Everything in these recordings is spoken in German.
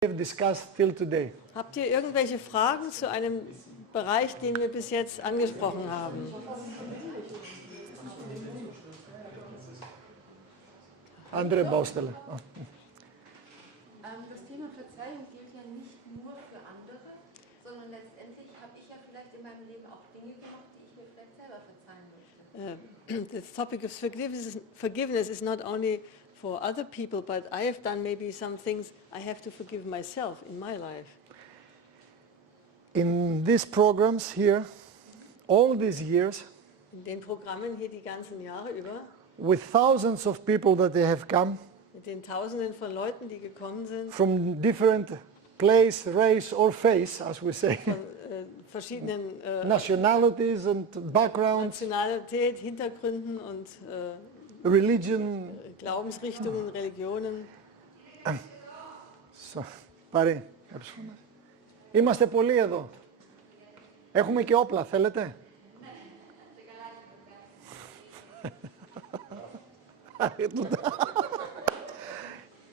have discussed till today? Habt ihr irgendwelche Fragen zu einem Bereich, den wir bis jetzt angesprochen haben? Andere Baustelle. Das Thema Verzeihung gilt ja nicht nur für andere, sondern letztendlich habe ich ja vielleicht in meinem Leben auch Dinge gemacht, die ich mir vielleicht selber verzeihen möchte. The topic of forgiveness is not only for other people, but I have done maybe some things I have to forgive myself in my life. In these programs here, all these years, In den Programmen hier die ganzen Jahre über, with thousands of people that they have come mit den Tausenden von Leuten, die gekommen sind, from different place, race or face, as we say, von verschiedenen nationalities and backgrounds, Nationalität, Hintergründen und religion. Glaubensrichtungen, Religionen. So, πάρε. Είμαστε πολλοί εδώ. Έχουμε και όπλα, θέλετε?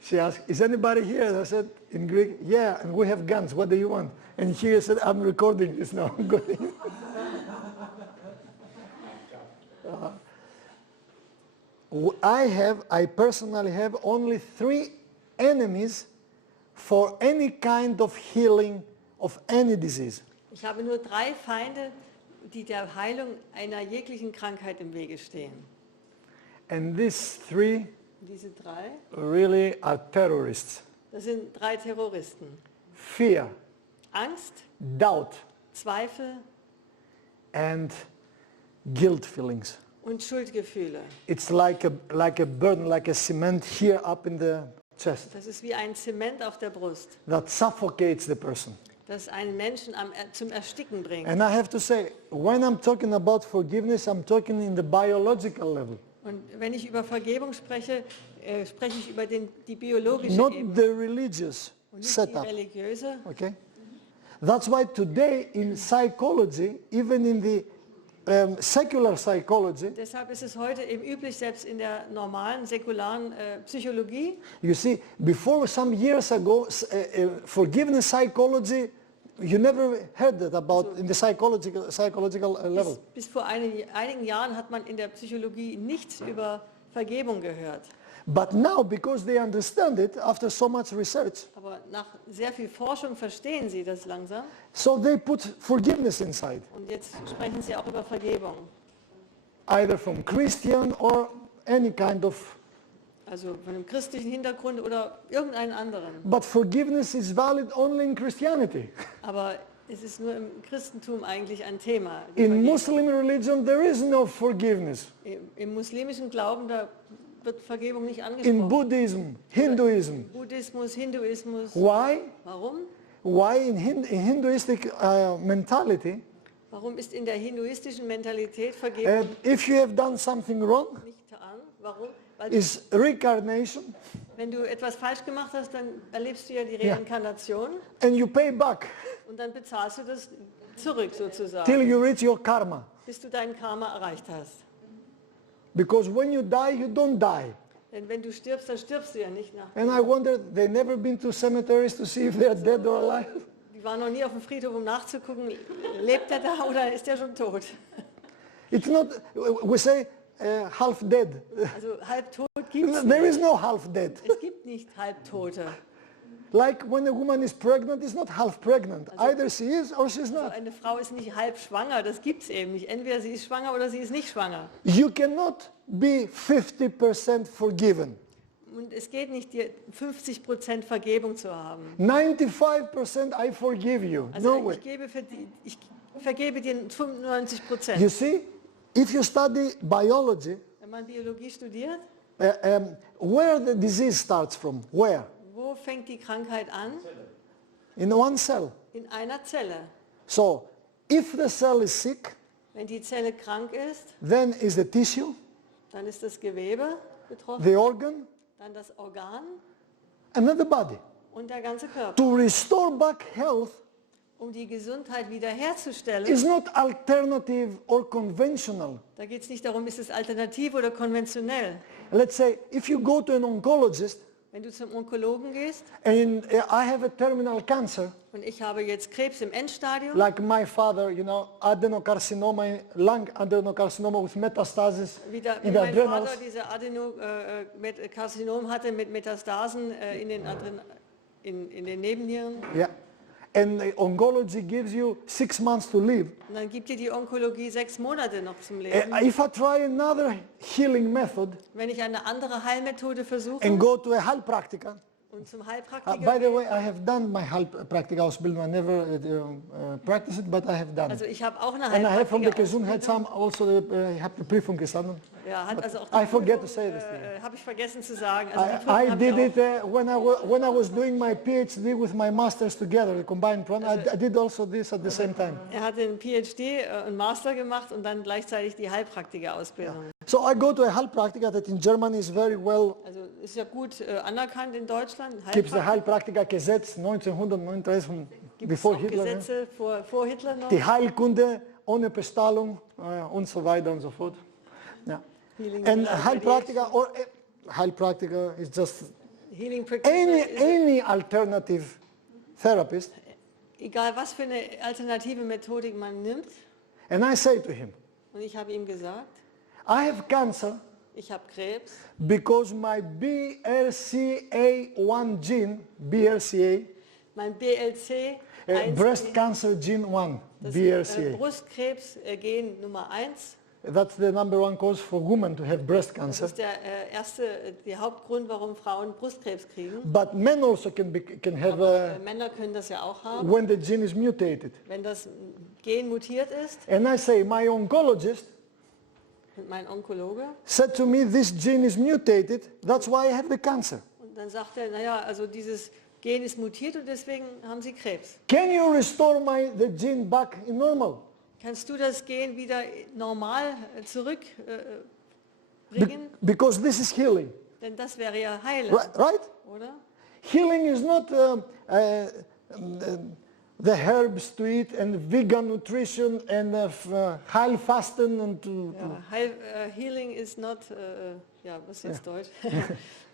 She asked, is anybody here? I said in Greek, yeah, and we have guns. What do you want? And she said, I'm recording this now. I personally have only 3 enemies for any kind of healing of any disease. Ich habe nur 3 Feinde, die der Heilung einer jeglichen Krankheit im Wege stehen. And these 3 Diese 3, really are terrorists. das sind 3 Terroristen. Fear, Angst, doubt, Zweifel and guilt feelings. und Schuldgefühle. It's like a burden, like a cement here up in the chest Das ist wie ein Zement auf der Brust, that suffocates the person. das einen Menschen zum Ersticken bringt. And I have to say, when I'm talking about forgiveness, I'm talking in the biological level. Und wenn ich über Vergebung spreche, spreche ich über die biologische Not Ebene the religious und nicht die setup. religiöse. Okay? That's why today in psychology, even in the secular psychology, Deshalb ist es heute eben üblich, selbst in der normalen, säkularen Psychologie, you see, before some years ago, forgiveness psychology, you never heard that about in the psychological level. bis vor einigen Jahren hat man in der Psychologie nichts über Vergebung gehört. But now, because they understand it after so much research, Aber nach sehr viel Forschung verstehen sie das langsam. so they put forgiveness inside, Und jetzt sprechen sie auch über Vergebung. either from Christian or any kind of. Also von einem christlichen Hintergrund oder irgendeinen anderen. But forgiveness is valid only in Christianity. Aber es ist nur im Christentum eigentlich ein Thema. die In Vergebung. Muslim religion, there is no forgiveness. Im muslimischen Glauben, da wird Vergebung nicht In angesprochen. Buddhism, Hinduism. Buddhismus, Hinduismus. Why? Warum? Why in Hinduistic mentality, Warum ist in der hinduistischen Mentalität Vergebung if you have done something wrong, nicht an? Warum? Weil is reincarnation, wenn du etwas falsch gemacht hast, dann erlebst du ja die Reinkarnation and you pay back und dann bezahlst du das zurück sozusagen, till you reach your karma. bis du dein Karma erreicht hast. Because when you die, you don't die. Denn wenn du stirbst, dann stirbst du ja nicht nach. And I wonder, they never been to cemeteries to see if they're dead or alive. Die waren noch nie auf dem Friedhof, um nachzugucken, lebt er da oder ist er schon tot? It's not, we say half dead. Also halbtot gibt es There nicht. is no half dead. Es gibt nicht Halbtote. Like when a woman is pregnant, it's not half pregnant. Either she is or she's Also not. eine Frau ist nicht halb schwanger, das gibt es eben nicht. Entweder sie ist schwanger oder sie ist nicht schwanger. You cannot be 50% forgiven. Und es geht nicht, dir 50% Vergebung zu haben. 95% I forgive you. Also No way. ich vergebe dir 95%. You see, if you study biology, Wenn man Biologie studiert, where the disease starts from, where? wo fängt die Krankheit an? In one cell. In einer Zelle. So, if the cell is sick, Wenn die Zelle krank ist, then is the tissue, dann ist das Gewebe betroffen, the organ, dann das Organ and then the body. und der ganze Körper. To restore back health Um die Gesundheit wiederherzustellen, is not alternative or conventional. da geht es nicht darum, ist es alternativ oder konventionell. Let's say, if you go to an oncologist, Wenn du zum Onkologen gehst and I have a terminal cancer, und ich habe jetzt Krebs im Endstadium, like my father, adenocarcinoma, lung adenocarcinoma with metastasis wie in the mein adrenals. Vater diese Adenokarzinom hatte mit Metastasen in den Nebennieren. Yeah. And oncology gives you 6 months to live. Und dann gibt dir die Onkologie 6 Monate noch zum Leben. If I try another healing method Wenn ich eine andere Heilmethode versuche and go to a Heilpraktiker, und zum Heilpraktiker by the gehe, way, I have done my Heilpraktika-Ausbildung. I never practiced it, but I have done it. also ich habe auch eine And I have from the Heilpraktiker Gesundheitsamt also I have the Prüfung gestanden. ja, hat also auch I forget to say this thing. habe ich vergessen zu sagen. Also die I Prüfung habe ich did auch. it when I was doing my PhD with my masters together, the combined program. I did also this at the same time. Er hat den PhD und Master gemacht und dann gleichzeitig die Heilpraktiker-Ausbildung. So I go to a Heilpraktiker that in Germany is very well, Also ist ja gut anerkannt in Deutschland. keeps the Heilpraktiker-Gesetz 1939 Gibt es before auch Hitler. Gesetze vor Hitler noch? Die Heilkunde ohne Bestrahlung und so weiter und so fort. Yeah. Healing And without Heilpraktiker or Heilpraktiker is just Healing practitioner ist, any alternative therapist. egal was für eine alternative Methodik man nimmt. And I say to him, Und ich habe ihm gesagt, I have cancer ich habe Krebs, because my BRCA1 gene, BRCA, mein BLC, breast cancer gene 1, BRCA. Brustkrebs-Gen Nummer 1. That's the number one cause for women to have breast Das cancer. ist der Hauptgrund, warum Frauen Brustkrebs kriegen. But men also can have Männer können das ja auch haben, when the gene is mutated. wenn das Gen mutiert ist. And I say, my oncologist Und mein Onkologe. said to me, this gene is mutated, that's why I have the cancer. Und dann sagt er, naja, also dieses Gen ist mutiert und deswegen haben Sie Krebs. Can you restore the gene back in normal? Kannst du das Gen wieder normal zurückbringen? Because this is healing, Denn das wäre ja heilen, right? oder? Healing is not the herbs to eat and vegan nutrition and heil fasten and Healing is not, ja, was ist jetzt Deutsch?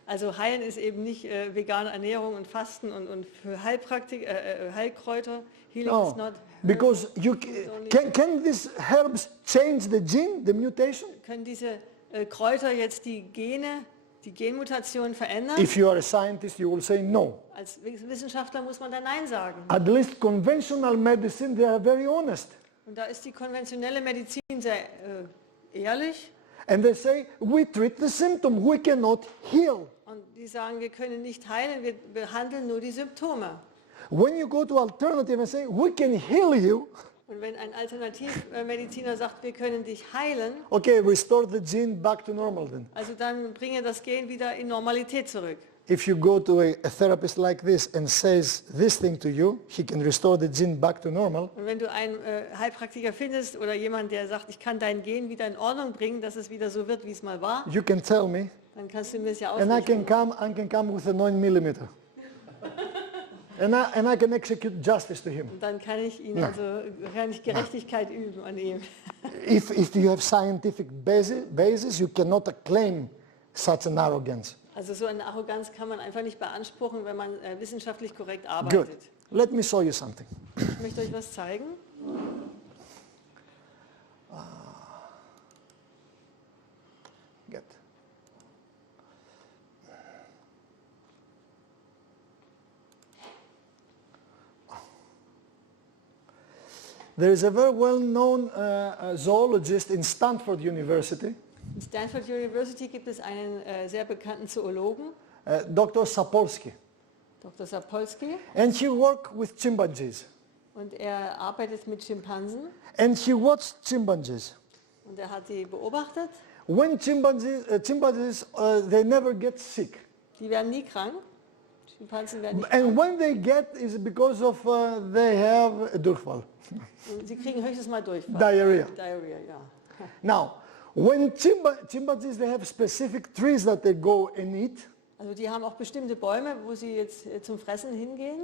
Also heilen ist eben nicht vegane Ernährung und Fasten und für Heilkräuter. Healing is not. because you can these herbs change the gene, the mutation? Können diese Kräuter jetzt die Genmutation verändern? If you are a scientist, you will say no. Als Wissenschaftler muss man da Nein sagen. At least conventional medicine, they are very honest. Und da ist die konventionelle Medizin sehr ehrlich. And they say, we treat the symptom, we cannot heal. Und die sagen, wir können nicht heilen, wir behandeln nur die Symptome. When you go to alternative and say, we can heal you, Und wenn ein Alternativmediziner sagt, wir können dich heilen, okay, restore the gene back to normal then. also dann bringe das Gen wieder in Normalität zurück. If you go to a therapist like this and says this thing to you, he can restore the gene back to normal. Und wenn du einen Heilpraktiker findest oder jemand, der sagt, ich kann dein Gen wieder in Ordnung bringen, dass es wieder so wird, wie es mal war, You can tell me, dann kannst du mir das ja and I ausrichten. can come with a 9 millimeter. And I can execute justice to him. Und dann kann ich Gerechtigkeit üben an ihm. If you have scientific basis, you cannot claim such an arrogance. Also so eine Arroganz kann man einfach nicht beanspruchen, wenn man wissenschaftlich korrekt Good. arbeitet. Let me show you something. Ich möchte euch was zeigen. Good. There is a very well-known zoologist in Stanford University, In Stanford University gibt es einen sehr bekannten Zoologen, Dr. Sapolsky, Dr. Sapolsky, and he worked with chimpanzees. und er arbeitet mit Schimpansen And he watched chimpanzees. und er hat sie beobachtet. When chimpanzees they never get sick. Die werden nie krank. Schimpansen werden nicht And krank. when they get is because of they have a Durchfall, Und sie kriegen höchstens mal Durchfall. diarrhea. Diarrhea, ja. Now, when chimpanzees, they have specific trees that they go and eat. Also die haben auch bestimmte Bäume, wo sie jetzt zum Fressen hingehen.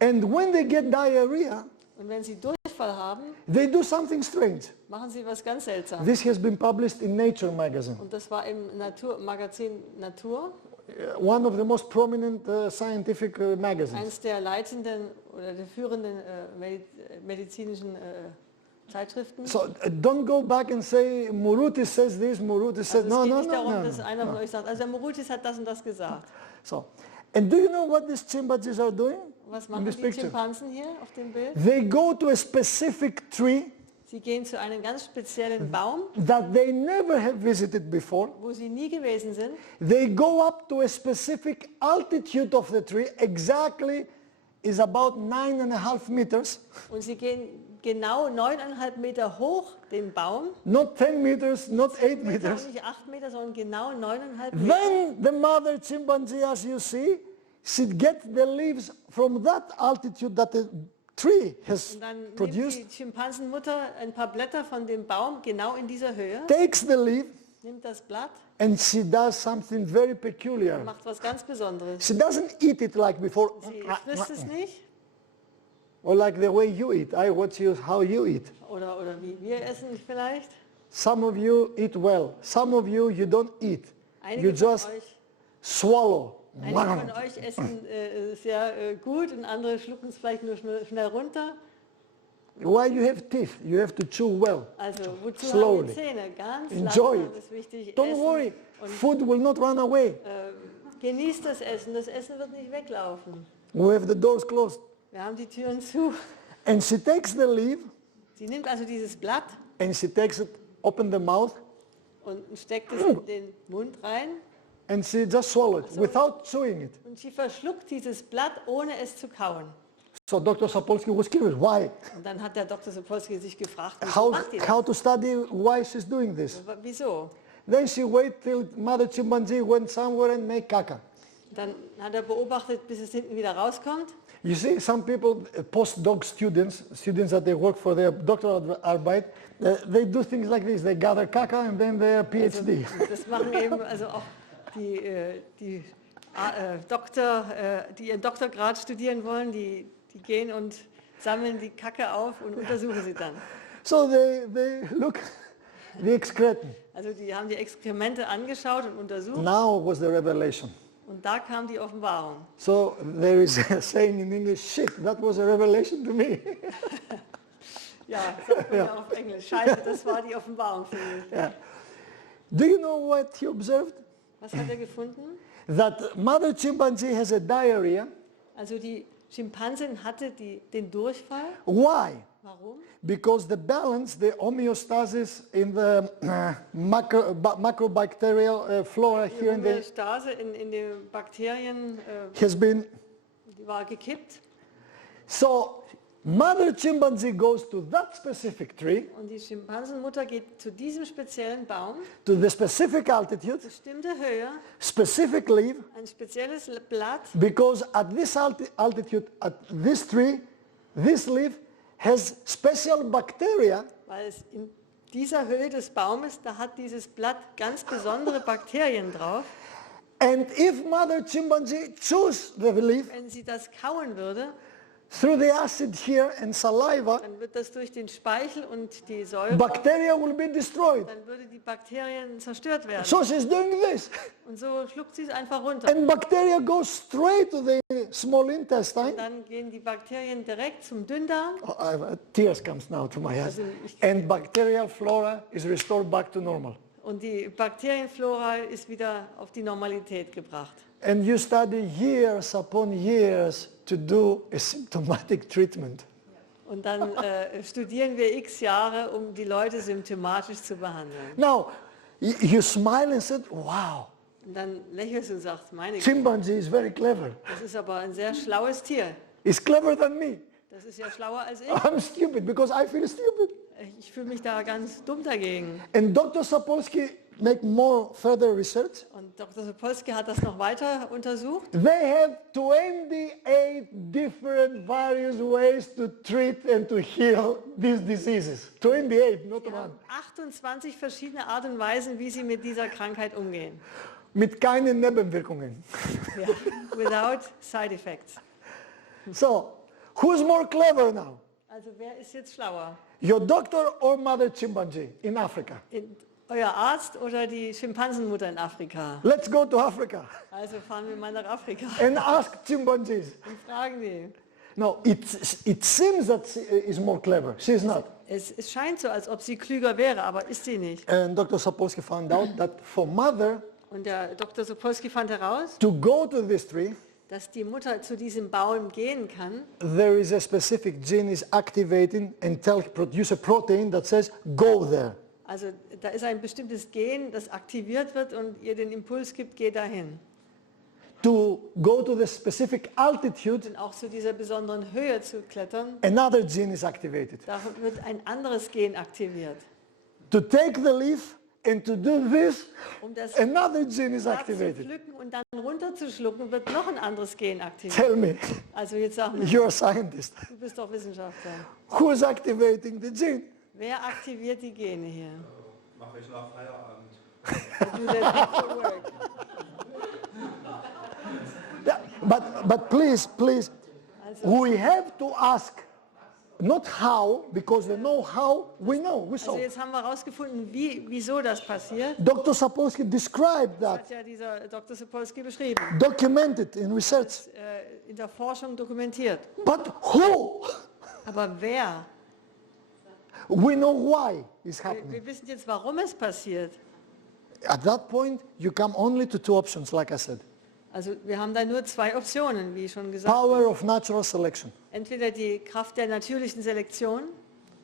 And when they get diarrhea, Und wenn sie Durchfall haben, they do something strange. machen sie was ganz Seltsames. This has been published in Nature magazine. Und das war im Magazin Natur. one of the most prominent scientific magazines. Eins der leitenden oder der führenden medizinischen Zeitschriften. So don't go back and say Mouroutis says this, Mouroutis says Also es no, geht no, nicht no, darum, no, dass einer von euch sagt, also der Mouroutis hat das und das gesagt. So, and do you know what these chimpanzees are doing? Was In machen this die picture. Schimpansen hier auf dem Bild? They go to a specific tree Sie gehen zu einem ganz speziellen Baum, that they never have visited before. wo sie nie gewesen sind. They go up to a specific altitude of the tree, exactly is about 9.5 meters, Und sie gehen genau 9,5 Meter hoch den Baum. not 10 meters, not 8 Meter, meters. nicht 8 Meter, sondern genau 9,5 Meter. Then the mother chimpanzee, as you see, she gets the leaves from that altitude that the tree has Und dann nimmt produced, die Schimpansenmutter ein paar Blätter von dem Baum genau in dieser Höhe, takes the leaf, nimmt das Blatt and she does something very und peculiar. macht was ganz Besonderes. She doesn't eat it like before, Sie frisst es nicht or like the way you eat. I watch you how you eat. oder wie wir essen vielleicht. Some of you eat well. Some of you don't eat. You just swallow. Einige von euch essen sehr gut und andere schlucken es vielleicht nur schnell runter. Why you have teeth? You have to chew well. Also wozu Slowly. haben die Zähne? Ganz Enjoy langsam it. ist wichtig. Don't Essen worry. und Food will not run away. genießt das Essen. Das Essen wird nicht weglaufen. We have the doors closed. Wir haben die Türen zu. And she takes the leaf Sie nimmt also dieses Blatt and she takes it, open the mouth, und steckt es in den Mund rein and she just swallows it without chewing it. und sie verschluckt dieses Blatt, ohne es zu kauen. So Dr. Sapolsky was curious, why? Und dann hat der Dr. Sapolsky sich gefragt, wieso How, macht die das? how to study why she's doing this. Wieso? Then she wait till mother chimpanzee went somewhere and make caca. Dann hat er beobachtet, bis es hinten wieder rauskommt. You see, some people, postdoc students that they work for their doctoral arbeit, they do things like this. They gather caca and then their PhD. Also, das machen eben also auch die ihren Doktorgrad studieren wollen, die gehen und sammeln die Kacke auf und untersuchen sie dann. So they look the excretion. Also die haben die Exkremente angeschaut und untersucht Now was the revelation. und da kam die Offenbarung. So there is a saying in English, shit, that was a revelation to me. Ja, sagt man ja auf Englisch. Scheiße, das war die Offenbarung für mich. Yeah. Do you know what he observed? Was hat er gefunden? That mother chimpanzee has a diarrhea. Also die Schimpansin hatte den Durchfall. Why? Warum? Because the balance, the homeostasis in the macrobacterial flora Die here in the Homöostase in den Bakterien has been. die war gekippt. So mother chimpanzee goes to that specific tree, Und die Schimpansenmutter geht zu diesem speziellen Baum, to the specific altitude, bestimmte Höhe, specific leaf, ein spezielles Blatt, because at this altitude, at this tree, this leaf has special bacteria weil es in dieser Höhe des Baumes, da hat dieses Blatt ganz besondere Bakterien drauf. and if mother chimpanzee chews the leaf Wenn sie das kauen würde, through the acid here and saliva, dann wird das durch den Speichel und die Säure, bacteria will be destroyed. dann würde die Bakterien zerstört werden. So she's doing this. Und so schluckt sie es einfach runter. And bacteria go straight to the small intestine. Und dann gehen die Bakterien direkt zum Dünndarm. Tears comes now to my eyes. Also And bacterial flora is restored back to normal. Und die Bakterienflora ist wieder auf die Normalität gebracht. And you study years upon years to do a symptomatic treatment. Und dann studieren wir x Jahre, um die Leute symptomatisch zu behandeln. Now, you smile and said, wow, Und dann lächelst du und sagst, meine Güte, chimpanzee is very clever. das ist aber ein sehr schlaues Tier. It's clever than me. Das ist ja schlauer als ich. I'm stupid because I feel stupid. Ich fühle mich da ganz dumm dagegen. And Dr. Sapolsky make more further research. Und Dr. Sapolsky hat das noch weiter untersucht. They have 28 different various ways to treat and to heal these diseases. 28, not Sie one. haben 28 verschiedene Art und Weisen, wie sie mit dieser Krankheit umgehen. Mit keinen Nebenwirkungen. Ja. Without side effects. So, who's more clever now? Also wer ist jetzt schlauer? Your doctor or mother chimpanzee in Africa? euer Arzt oder die Schimpansenmutter in Afrika? Let's go to Africa Also fahren wir mal nach Afrika and ask chimpanzees. und fragen die. No, it seems that she is more clever. She is not. Es scheint so, als ob sie klüger wäre, aber ist sie nicht. And Dr. Sapolsky found out that for mother Und der Dr. Sapolsky fand heraus, to go to this tree, dass die Mutter zu diesem Baum gehen kann. there is a specific gene is activating and produce a protein that says go there. Also da ist ein bestimmtes Gen, das aktiviert wird und ihr den Impuls gibt, geh dahin. To go to the specific altitude, Und auch zu dieser besonderen Höhe zu klettern, another gene is activated. da wird ein anderes Gen aktiviert. To take the leaf and to do this, Um das another gene is Blatt zu activated. pflücken und dann runterzuschlucken, wird noch ein anderes Gen aktiviert. Tell me, Also jetzt sag mir, you're a scientist. du bist doch Wissenschaftler. Who's activating the gene? Wer aktiviert die Gene hier? Mache ich nach Feierabend. Do that before work. Yeah, but please, we have to ask, not how, because the know-how, we know, we Also saw. jetzt haben wir herausgefunden, wieso das passiert. Dr. Sapolsky described Das that, hat ja dieser Dr. Sapolsky beschrieben. documented in research. In der Forschung dokumentiert. But who? Aber wer? We know why it's happening. Wir wissen jetzt, warum es passiert. At that point, you come only to two options, like I said. Also wir haben da nur zwei Optionen, wie schon gesagt. Power of natural selection Entweder die Kraft der natürlichen Selektion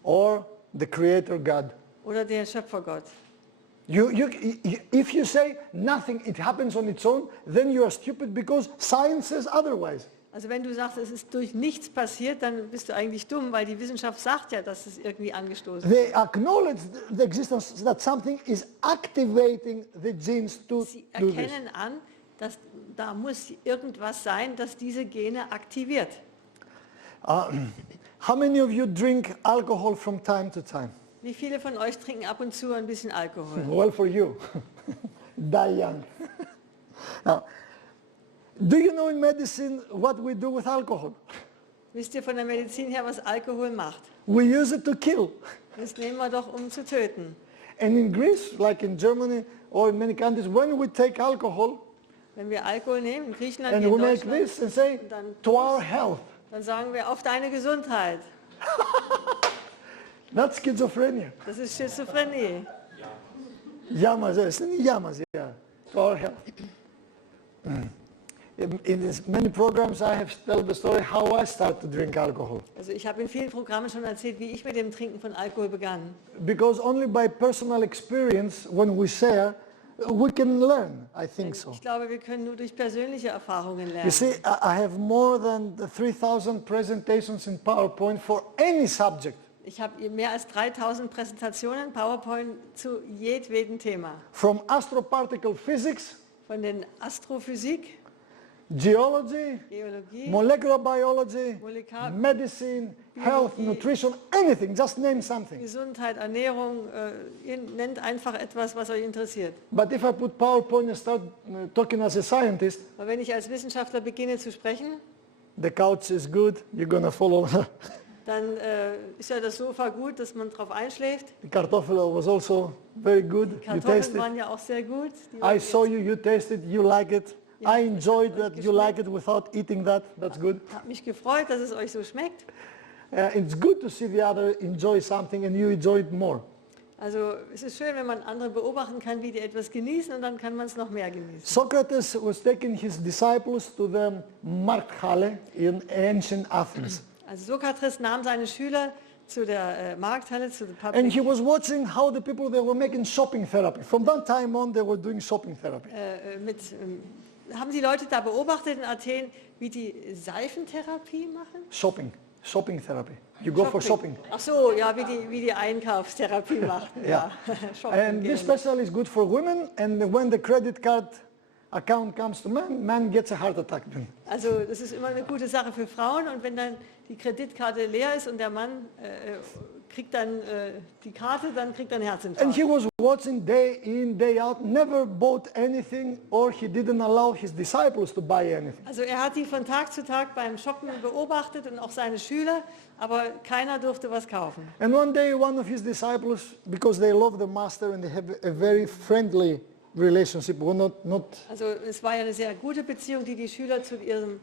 or the creator God. oder der Schöpfergott. If you say nothing, it happens on its own, then you are stupid because science says otherwise. Also wenn du sagst, es ist durch nichts passiert, dann bist du eigentlich dumm, weil die Wissenschaft sagt ja, dass es irgendwie angestoßen ist. They acknowledge the existence that something is activating the genes to Sie do this. erkennen an, dass da muss irgendwas sein, das diese Gene aktiviert. How many of you drink alcohol from time to time? Wie viele von euch trinken ab und zu ein bisschen Alkohol? Well, for you. Die young. Now, do you know in medicine what we do with alcohol? Wisst ihr von der Medizin her, was Alkohol macht? We use it to kill. Das nehmen wir doch, um zu töten. And in Greece, like in Germany or in many countries, when we take alcohol Wenn wir Alkohol nehmen, in Griechenland, and hier we in make Deutschland, this and say, dann, to our health, dann sagen wir auf deine Gesundheit. that's schizophrenia. Das ist Schizophrenie. Yamas, yeah, to our health. In many programs I have told the story how I started to drink alcohol. Also ich habe in vielen Programmen schon erzählt, wie ich mit dem Trinken von Alkohol begann. Because only by personal experience, when we share, we can learn, I think so. Ich glaube, wir können nur durch persönliche Erfahrungen You lernen. see, I have more than 3,000 presentations in PowerPoint for any subject. Ich habe mehr als 3000 Präsentationen, PowerPoint zu jedwedem Thema. From astroparticle physics, Von den Astrophysik, geology, Geologie, molecular biology, Molekar- medicine, health, nutrition, anything, just name something. Gesundheit, Ernährung, ihr nennt einfach etwas, was euch interessiert. But if I put PowerPoint and start talking as a scientist, Aber wenn ich als Wissenschaftler beginne zu sprechen, the couch is good, you're gonna follow. dann ist ja das Sofa gut, dass man drauf einschläft. The kartoffel was also very good, Die you Kartoffeln tasted. waren ja auch sehr gut. Die I waren saw you, you tasted, you like it. Ja, I enjoyed das hat that euch you like it without eating that, that's good. Hat mich gefreut, dass es euch so schmeckt. It's good to see the other enjoy something and you enjoy it more. Also es ist schön, wenn man andere beobachten kann, wie die etwas genießen und dann kann man es noch mehr genießen. Socrates was taking his disciples to the Markthalle in ancient Athens. Also Sokrates nahm seine Schüler zu der Markthalle, zu der And he Public, was watching how the people, they were making shopping therapy. From that time on, they were doing shopping therapy. haben die Leute da beobachtet in Athen, wie die Seifentherapie machen? Shopping therapy. You go for shopping. Ach so, ja, wie die Einkaufstherapie machten. Yeah. Shopping And this gehen. special is good for women, and when the credit card account comes to man, man gets a heart attack then. Also das ist immer eine gute Sache für Frauen und wenn dann die Kreditkarte leer ist und der Mann kriegt dann die Karte, dann kriegt er einen And Herzinfarkt. he was watching day in, day out, never bought anything, or he didn't allow his disciples to buy anything. Also er hat die von Tag zu Tag beim Shoppen beobachtet und auch seine Schüler, aber keiner durfte was kaufen. And one day one of his disciples, because they love the master and they have a very friendly relationship, well, not Also es war ja eine sehr gute Beziehung, die die Schüler zu ihrem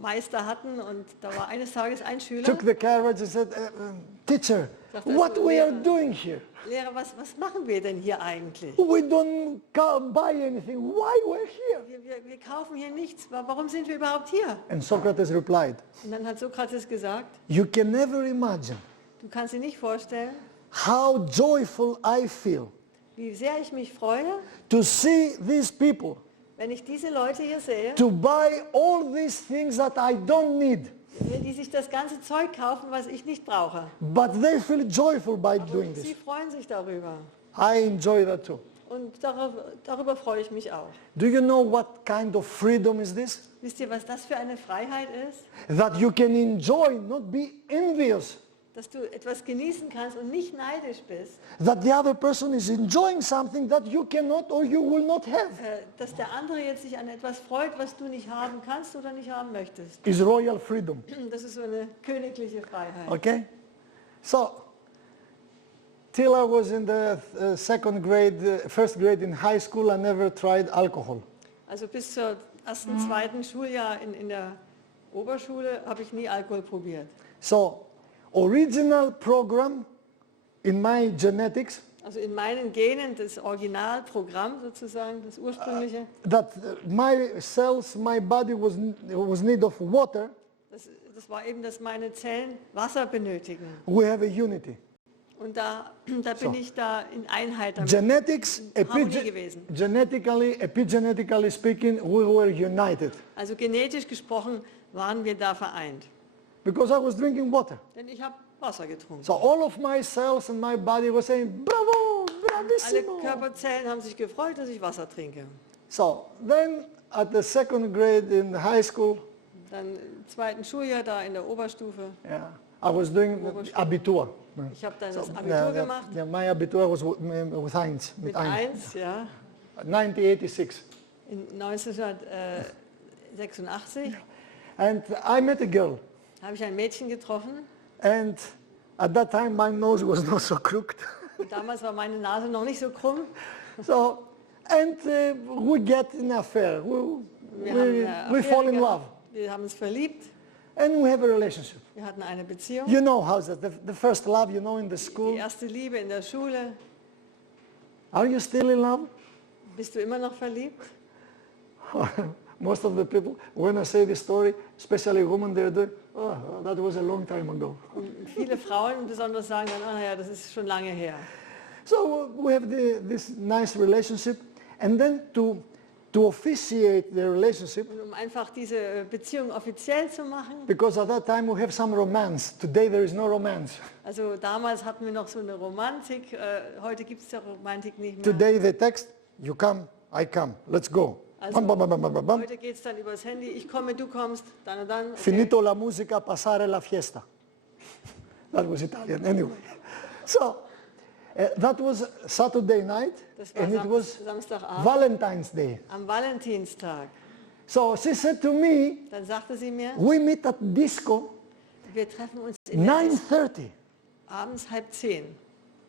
Meister hatten und da war eines Tages ein Schüler, took the carriage and said, teacher, what we are doing here? Lehrer, was machen wir denn hier eigentlich? We don't buy anything. Why we're here? Wir kaufen hier nichts. Warum sind wir überhaupt hier? And Socrates replied, Und dann hat Sokrates gesagt, you can never imagine du kannst dir nicht vorstellen, how joyful I feel wie sehr ich mich freue, to see these people wenn ich diese Leute hier sehe, to buy all these things that I don't need, wenn die sich das ganze Zeug kaufen, was ich nicht brauche. but they feel joyful by doing Und sie this. freuen sich darüber. I enjoy that too. Und darüber freue ich mich auch. Do you know what kind of freedom is this? Wisst ihr, was das für eine Freiheit ist? That you can enjoy, not be envious. Dass du etwas genießen kannst und nicht neidisch bist. That the other person is enjoying something that you cannot or you will not have. Dass der andere jetzt sich an etwas freut, was du nicht haben kannst oder nicht haben möchtest. Is royal freedom. Das ist so eine königliche Freiheit. Okay? So, till I was in the second grade, first grade in high school, I never tried alcohol. Also bis zur ersten, zweiten Schuljahr in der Oberschule habe ich nie Alkohol probiert. So, original program in my genetics, Also in meinen Genen das Originalprogramm sozusagen, das ursprüngliche, that my cells, my body was need of water. das war eben, dass meine Zellen Wasser benötigen. We have a unity. Und da bin ich da in Einheit damit. Genetics, Harmonie gewesen. genetically, epigenetically speaking, we were united. Also genetisch gesprochen waren wir da vereint. Because I was drinking water. Denn ich habe Wasser getrunken. So all of my cells and my body were saying, bravo, Alle bravissimo. Körperzellen haben sich gefreut, dass ich Wasser trinke. So then at the second grade in high school, Dann im zweiten Schuljahr da in der Oberstufe. yeah, I was doing Abitur. Ich habe dann das So, Abitur gemacht. yeah, my Abitur was with Heinz. Mit 1, ja. 1986. In 1986 And I met a girl. habe ich ein Mädchen getroffen. And at that time my nose was not so crooked. Und damals war meine Nase noch nicht so krumm. So, and we get in affair. We fall in love. Wir haben uns verliebt. And we have a relationship. Wir hatten eine Beziehung. You know how's that? The first love, you know, in the Die school. erste Liebe in der Schule. Are you still in love? Bist du immer noch verliebt? Most of the people, when I say this story, especially women, they're doing, oh, that was a long time ago. Und viele Frauen besonders sagen dann, ah ja, das ist schon lange her. So we have this nice relationship, and then to officiate the relationship, Und um einfach diese Beziehung offiziell zu machen, because at that time we have some romance. Today there is no romance. also damals hatten wir noch so eine Romantik, heute gibt es ja Romantik nicht mehr. Today the text, you come, I come, let's go. Also Bam, bam, bam, bam, bam, bam. heute geht es dann übers Handy, ich komme, du kommst, dann und dann. Okay. Finito la musica, passare la fiesta. That was Italian, anyway. So, that was Saturday night, Das war and it was Samstagabend, Valentine's Day. am Valentinstag. So she said to me, Dann sagte sie mir, we meet at disco wir treffen uns in der 9:30. abends 9:30.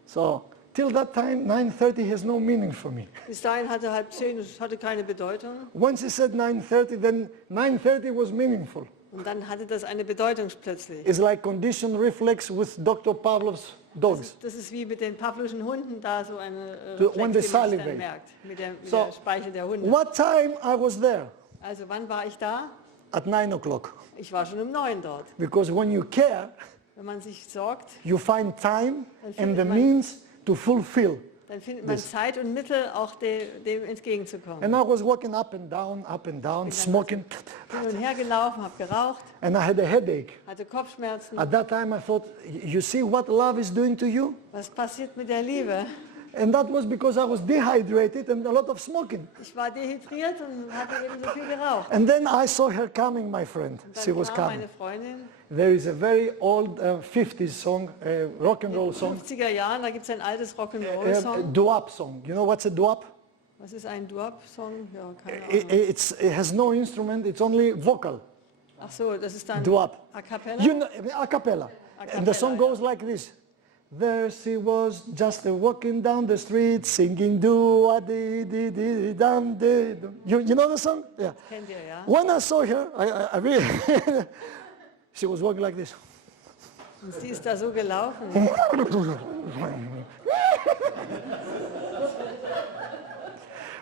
So till that time, 9:30 has no meaning for me. Bis dahin hatte 9:30, es hatte keine Bedeutung. Once she said 9:30, then 9:30 was meaningful. Und dann hatte das eine Bedeutung plötzlich. It's like conditioned reflex with Dr. Pavlov's dogs. Das ist wie mit den Pavlovschen Hunden, da so eine When they Reflex, die man sich salivate. dann merkt, mit der So, Speichel der Hunde. What time I was there? Also wann war ich da? At 9 o'clock. Ich war schon um 9 dort. Because when you care, Wenn man sich sorgt, you find time Dann and findet the man- means to fulfill. dann findet man Zeit und Mittel, auch dem entgegenzukommen. And I was walking up and down, smoking, Bin hin und her gelaufen, habe geraucht, and I had a headache. hatte Kopfschmerzen. At that time I thought, you see what love is doing to you? Was passiert mit der Liebe? And that was because I was dehydrated and a lot of smoking. Ich war dehydriert und hatte eben so viel geraucht. And then I saw her coming, my friend. Dann She was kam coming. meine Freundin. There is a very old 50s song, rock and roll In song, den 50er Jahren, da gibt es ein altes Rock'n'Roll-Song. doo-wop song. You know what's a doo-wop? Was ist ein Doo-Wop-Song? Ja, keine Ahnung. It has no instrument, it's only vocal. Ach so, das ist dann Doo-wop. a cappella? You know, a cappella. And the song cappella, goes like this. There she was, just walking down the street, singing do-a-dee-dee-dee-dum-dee-dum. You know the song? Yeah. Kennt ihr, ja? When I saw her, I really, she was walking like this. Und sie ist da so gelaufen.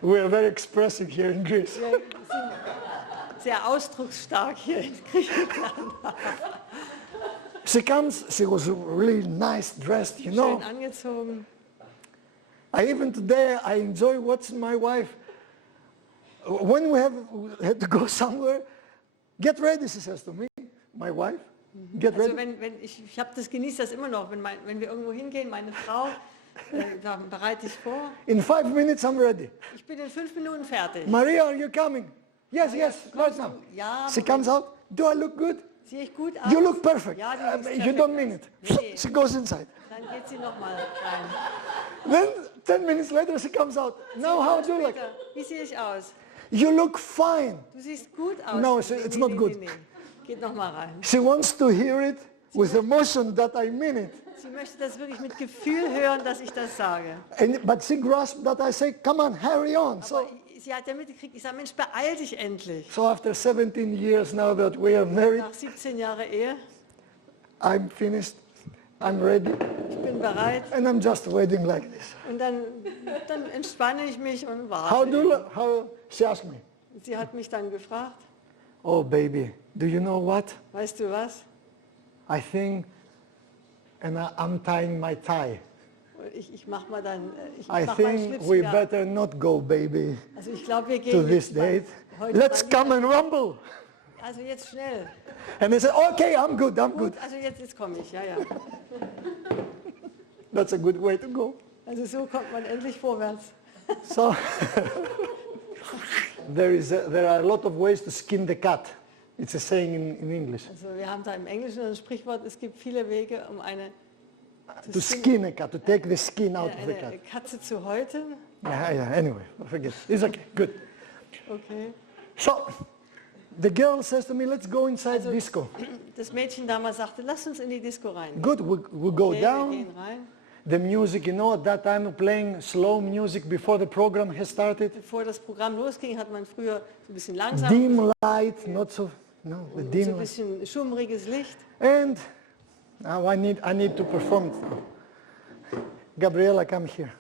We are very expressive here in Greece. Wir sind sehr ausdrucksstark hier in Griechenland. She comes, she was really nice dressed, you know. Schön angezogen. Even today, I enjoy watching my wife. When we had to go somewhere, get ready, she says to me, my wife, get Also ready. wenn ich habe das genießt das immer noch, wenn wir irgendwo hingehen, meine Frau, dann bereite ich vor. In 5 minutes, I'm ready. Ich bin in 5 Minuten fertig. Maria, are you coming? Yes, yes, right now. Ja, She comes out. Do I look good? sehe ich gut aus? You look perfect. Ja, du siehst You perfekt don't aus. mean it. Nee. She goes inside. Dann geht sie nochmal rein. Then 10 minutes later, she comes out. Now, how do you look? Später, wie sehe ich aus? You look fine. Du siehst gut aus. No, it's not good. Geht nochmal rein. She wants to hear it with emotion that I mean it. Sie möchte das wirklich mit Gefühl hören, dass ich das sage. But she grasped that I say, come on, hurry on. Aber sie hat ja mitgekriegt, ich sage, Mensch, beeil dich endlich. So after 17 years now that we are married, Nach 17 Jahren Ehe, I'm finished, I'm ready, ich bin bereit and I'm just waiting like this. und dann entspanne ich mich und How do warte. how she asked me, Sie hat mich dann gefragt, oh baby, do you know what? weißt du was? I think, and I'm tying my tie. Ich mach mal dann, ich I mach meinen think Schlips we wieder. better not go, baby, Also ich glaube, wir to gehen this jetzt mal, date. heute Let's mal come and rumble. Also jetzt schnell. And they said, okay, I'm good, I'm good. Gut, also jetzt komme ich, ja. That's a good way to go. Also so kommt man endlich vorwärts. So there are a lot of ways to skin the cat. It's a saying in English. Also wir haben da im Englischen ein Sprichwort, es gibt viele Wege, um eine To skin a cat, to take the skin out of the cat. eine Katze zu häuten. Yeah, anyway, forget it. It's okay, good. Okay. So, the girl says to me, let's go inside disco. Das Mädchen damals sagte, lass uns in die Disco rein. Good, we go Okay, wir down. gehen rein. The music, you know, at that time playing slow music before the program has started. Bevor das Programm losging, hat man früher so ein bisschen langsam, Dim light, not so, no, the so dim ein light. bisschen schummriges Licht. And now I need to perform it now. Gabriela, come here.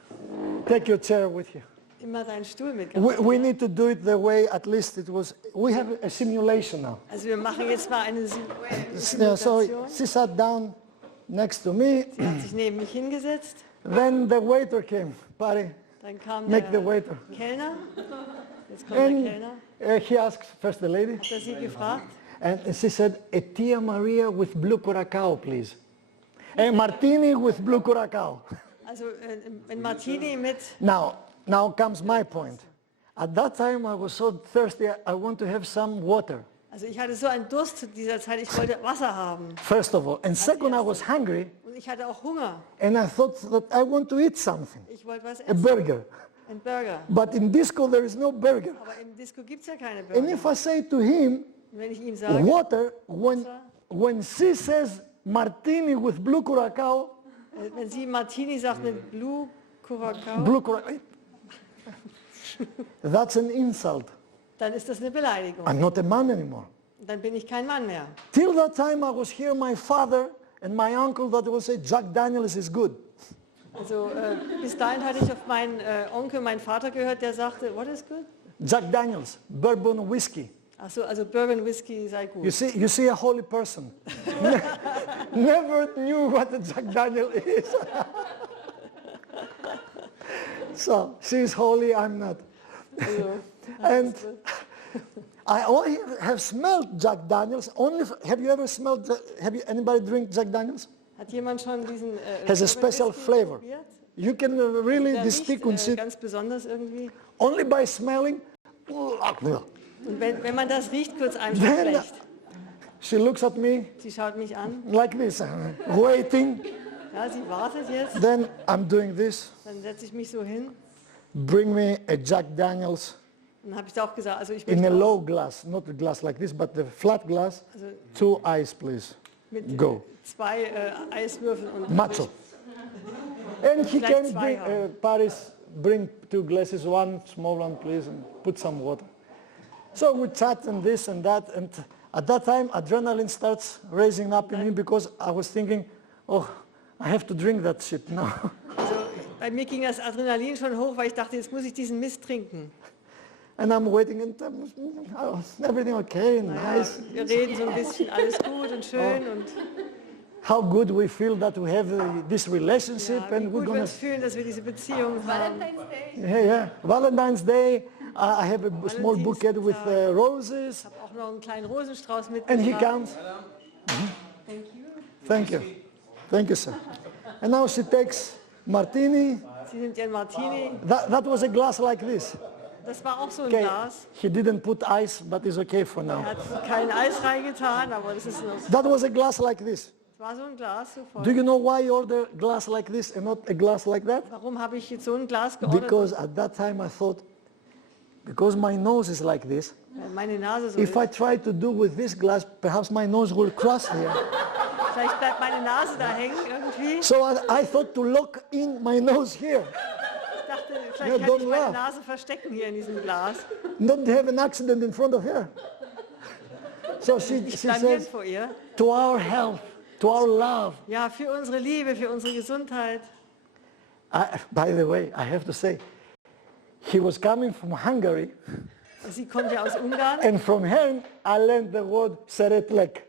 Take your chair with you. Immer deinen Stuhl mit. We need to do it the way at least it was. We have a simulation now. Also wir machen jetzt mal eine Yeah, so Simulation. she sat down next to me. Sie hat sich neben mich hingesetzt. Then the waiter came. Patty, Dann kam make the der waiter. Kellner. Jetzt kommt der And Kellner. he asked first the lady. Hat er sie gefragt? And she said, a Tia Maria with blue curacao, please. A martini with blue curacao. Also ein Martini mit. Now comes my point. At that time I was so thirsty, I want to have some water, Also ich hatte so einen Durst zu dieser Zeit, ich wollte Wasser haben. first of all. And second, I was hungry, Und ich hatte auch Hunger. and I thought that I want to eat something, Ich wollte was a essen. burger. Ein Burger. But in disco there is no burger. Aber im Disco gibt es ja keine And Burger. if I say to him, Und wenn ich ihm sage, water, when she says martini with blue curacao, wenn sie Martini sagt mit Blue Curacao, blue curacao, that's an insult. dann ist das eine Beleidigung. I'm not a man anymore. Dann bin ich kein Mann mehr. Till that time I was here, my father and my uncle that would say Jack Daniels is good. Also bis dahin hatte ich auf meinen Onkel, meinen Vater gehört, der sagte, what is good? Jack Daniels, bourbon whiskey. Ach so, also Bourbon Whisky sei gut. You see a holy person. Never knew what a Jack Daniel is. So she's holy, I'm not. Also, And I only have smelled Jack Daniels. Have you ever smelled? Anybody drink Jack Daniels? hat jemand schon diesen Has a Bourbon special Whisky flavor. probiert? You can really, Der this riecht stick and sit ganz besonders irgendwie. only by smelling. Und wenn man das riecht, kurz einfach Then schlecht. she looks at me Sie schaut mich an. like this, waiting. Ja, sie wartet jetzt. Then I'm doing this. Dann setze ich mich so hin. Bring me a Jack Daniels Dann habe ich auch gesagt, also ich in a möchte low auch glass, not a glass like this, but the flat glass. Also- 2 ice, please. mit Go. 2 Eiswürfeln und Macho. And he Vielleicht can zwei bring, haben. Paris, bring 2 glasses, one small one, please, and put some water. So we chat and this and that, and at that time, adrenaline starts raising up in me because I was thinking, oh, I have to drink that shit now. Also bei mir ging das Adrenalin schon hoch, weil ich dachte, jetzt muss ich diesen Mist trinken. And I'm waiting, and everything okay, nice. Wir reden so ein bisschen, alles gut und schön und How good we feel that we have this relationship, ja, wie and we're gut wir gonna. uns fühlen, dass wir diese Beziehung haben. Valentine's Day. Yeah. Valentine's Day, I have a small bouquet with roses, Ich habe auch noch einen kleinen Rosenstrauß and he mitgebracht. comes. Thank you. Thank you, sir. And now she takes martini. Sie nimmt ihren Martini. That was a glass like this. Das war auch so ein Okay. Glas. He didn't put ice, but it's okay for now. Er hat kein Eis reingetan, aber das ist noch, That was a glass like this. das war so ein Glas so voll. Do you know why you order glass like this and not a glass like that? Warum habe ich jetzt so ein Glas geordert? Because at that time I thought, because my nose is like this, Weil meine Nase so if ist. I try to do with this glass, perhaps my nose will cross here. Vielleicht bleibt meine Nase da hängen irgendwie. So I thought to lock in my nose here, Ich dachte, Ja, vielleicht kann don't ich meine laugh. Nase verstecken hier in diesem Glas. not have an accident in front of her. So she Blamieren says, vor ihr. to our health, to our love. Ja, für unsere Liebe, für unsere Gesundheit. By the way, I have to say, he was coming from Hungary, Sie kommt ja aus Ungarn. and from him I learned the word szeretlek.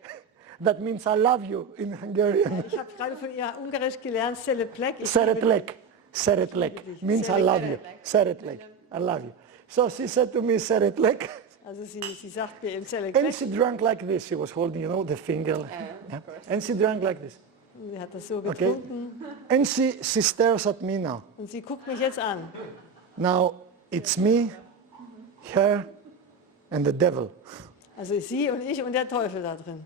That means I love you in Hungarian. Ich habe gerade von ihr Ungarisch gelernt, Seleplek. Szeretlek. Szeretlek means I love you. Szeretlek. I love you. So she said to me, szeretlek. Also sie sagt mir eben And Seleplek. she drank like this. She was holding, the finger. Yeah. And she drank like this. Sie hat das so Okay. getrunken. And she stares at me now. Und sie guckt mich jetzt an. Now, it's me, her, and the devil. Also sie und ich und der Teufel da drin.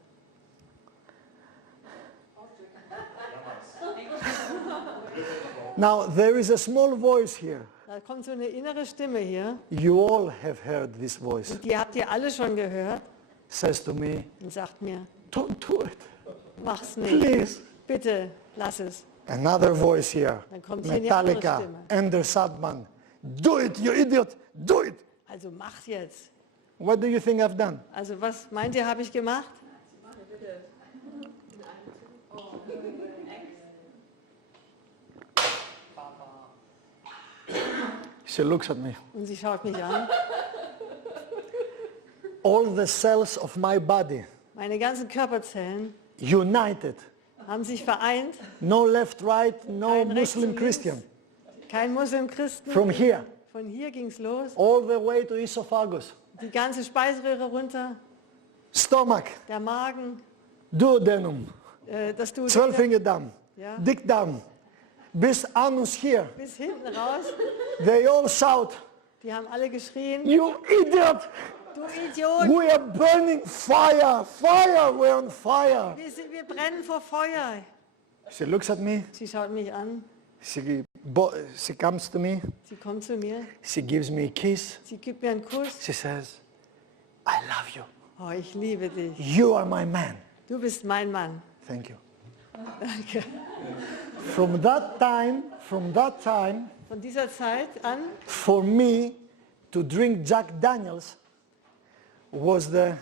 Now, there is a small voice here. Da kommt so eine innere Stimme hier. You all have heard this voice. Die habt ihr alle schon gehört. Says to me, Und sagt mir, don't do it. mach's nicht. Please. Bitte, lass es. Another voice here. Dann kommt hier eine andere Metallica, Stimme. Ender Sadman. Do it, you idiot. Do it. Also mach jetzt. What do you think I've done? Also was meint ihr, habe ich gemacht? She looks at me. Und sie schaut mich an. All the cells of my body Meine ganzen Körperzellen united. haben sich vereint. No left, right, no Kein rechts Muslim und Christian. Kein Muslim-Christen. From here, Von hier ging's los. all the way to esophagus, Die ganze Speiseröhre runter. stomach, Der Magen. duodenum, Das du 12-finger Ja. dickdarm, bis anus here. bis hinten raus. They all shout, Die haben alle geschrien. you idiot! Du Idiot. We are burning fire! Fire! We're on fire! Wir brennen vor Feuer. She looks at me, Sie schaut mich an. she comes to me, Sie kommt zu mir. she gives me a kiss, Sie gibt mir einen Kuss. she says, I love you. Oh, ich liebe dich. You are my man. Du bist mein Mann. Thank you. Danke. From that time, Von dieser Zeit an for me to drink Jack Daniels was the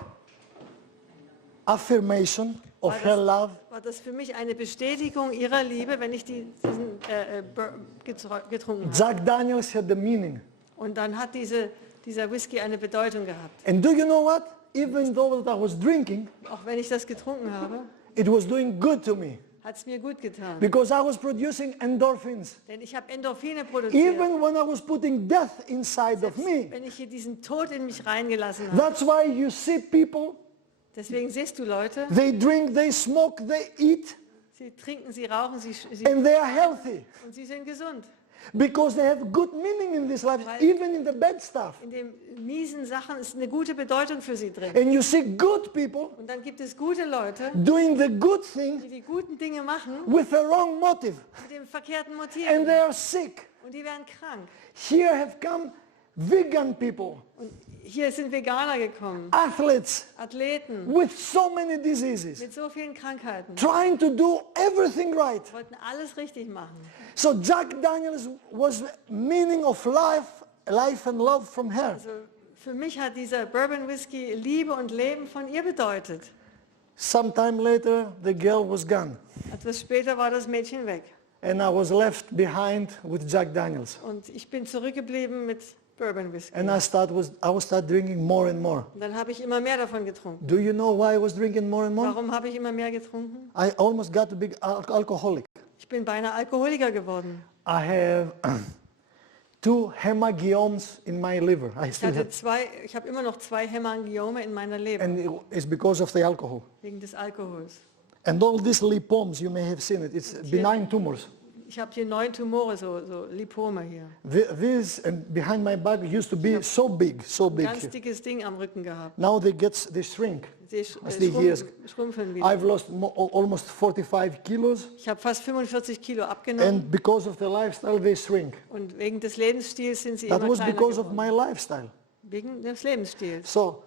affirmation of her love war das für mich eine Bestätigung ihrer Liebe, wenn ich diesen getrunken habe. Jack Daniels had the meaning. Und dann hat dieser Whisky eine Bedeutung gehabt. And do you know what? Even though that I was drinking, Auch wenn ich das getrunken habe, it was doing good to me hat es mir gut getan. because I was producing endorphins. Denn ich habe Endorphine produziert. Even when I was putting death inside of me. Wenn ich hier diesen Tod in mich reingelassen habe. That's why you see people, Deswegen siehst du Leute, they drink, they smoke, they eat, Sie trinken, sie rauchen, and they are healthy. und sie sind gesund. Because they have good meaning in this life, even in the bad stuff. In den miesen Sachen ist eine gute Bedeutung für sie drin. And you see good people Und dann gibt es gute Leute, doing the good thing die die guten Dinge machen with the wrong motive, mit dem verkehrten Motiv. and they are sick. Und die werden krank. Here have come vegan people, Und hier sind Veganer gekommen, athletes Athleten with so many diseases, mit so vielen Krankheiten. trying to do everything right. Wollten alles richtig machen. So Jack Daniels was meaning of life and love from her. Also für mich hat dieser Bourbon Whisky Liebe und Leben von ihr bedeutet. Sometime later, the girl was gone, Etwas später war das Mädchen weg. and I was left behind with Jack Daniels. Und ich bin zurückgeblieben mit Bourbon Whisky. And I would start drinking more and more. Und dann habe ich immer mehr davon getrunken. Do you know why I was drinking more and more? Warum habe ich immer mehr getrunken? I almost got to be alcoholic. Ich bin beinahe Alkoholiker geworden. I have 2 hemangiomas in my liver. Ich habe immer noch 2 Hämangiome in meiner Leber, And it's because of the alcohol. wegen des Alkohols. And all these lipomas, you may have seen it. It's benign tumors. Ich habe hier 9 Tumore, so Lipome hier. This and behind my back used to be so big Ganz here. dickes Ding am Rücken gehabt. Now they shrink. Sie As the years, schrumpeln wieder. I've lost almost 45 kilos, Ich habe fast 45 Kilo abgenommen and because of the lifestyle, they shrink. und wegen des Lebensstils sind sie That immer was kleiner because of geworden. my lifestyle. Wegen des Lebensstils. So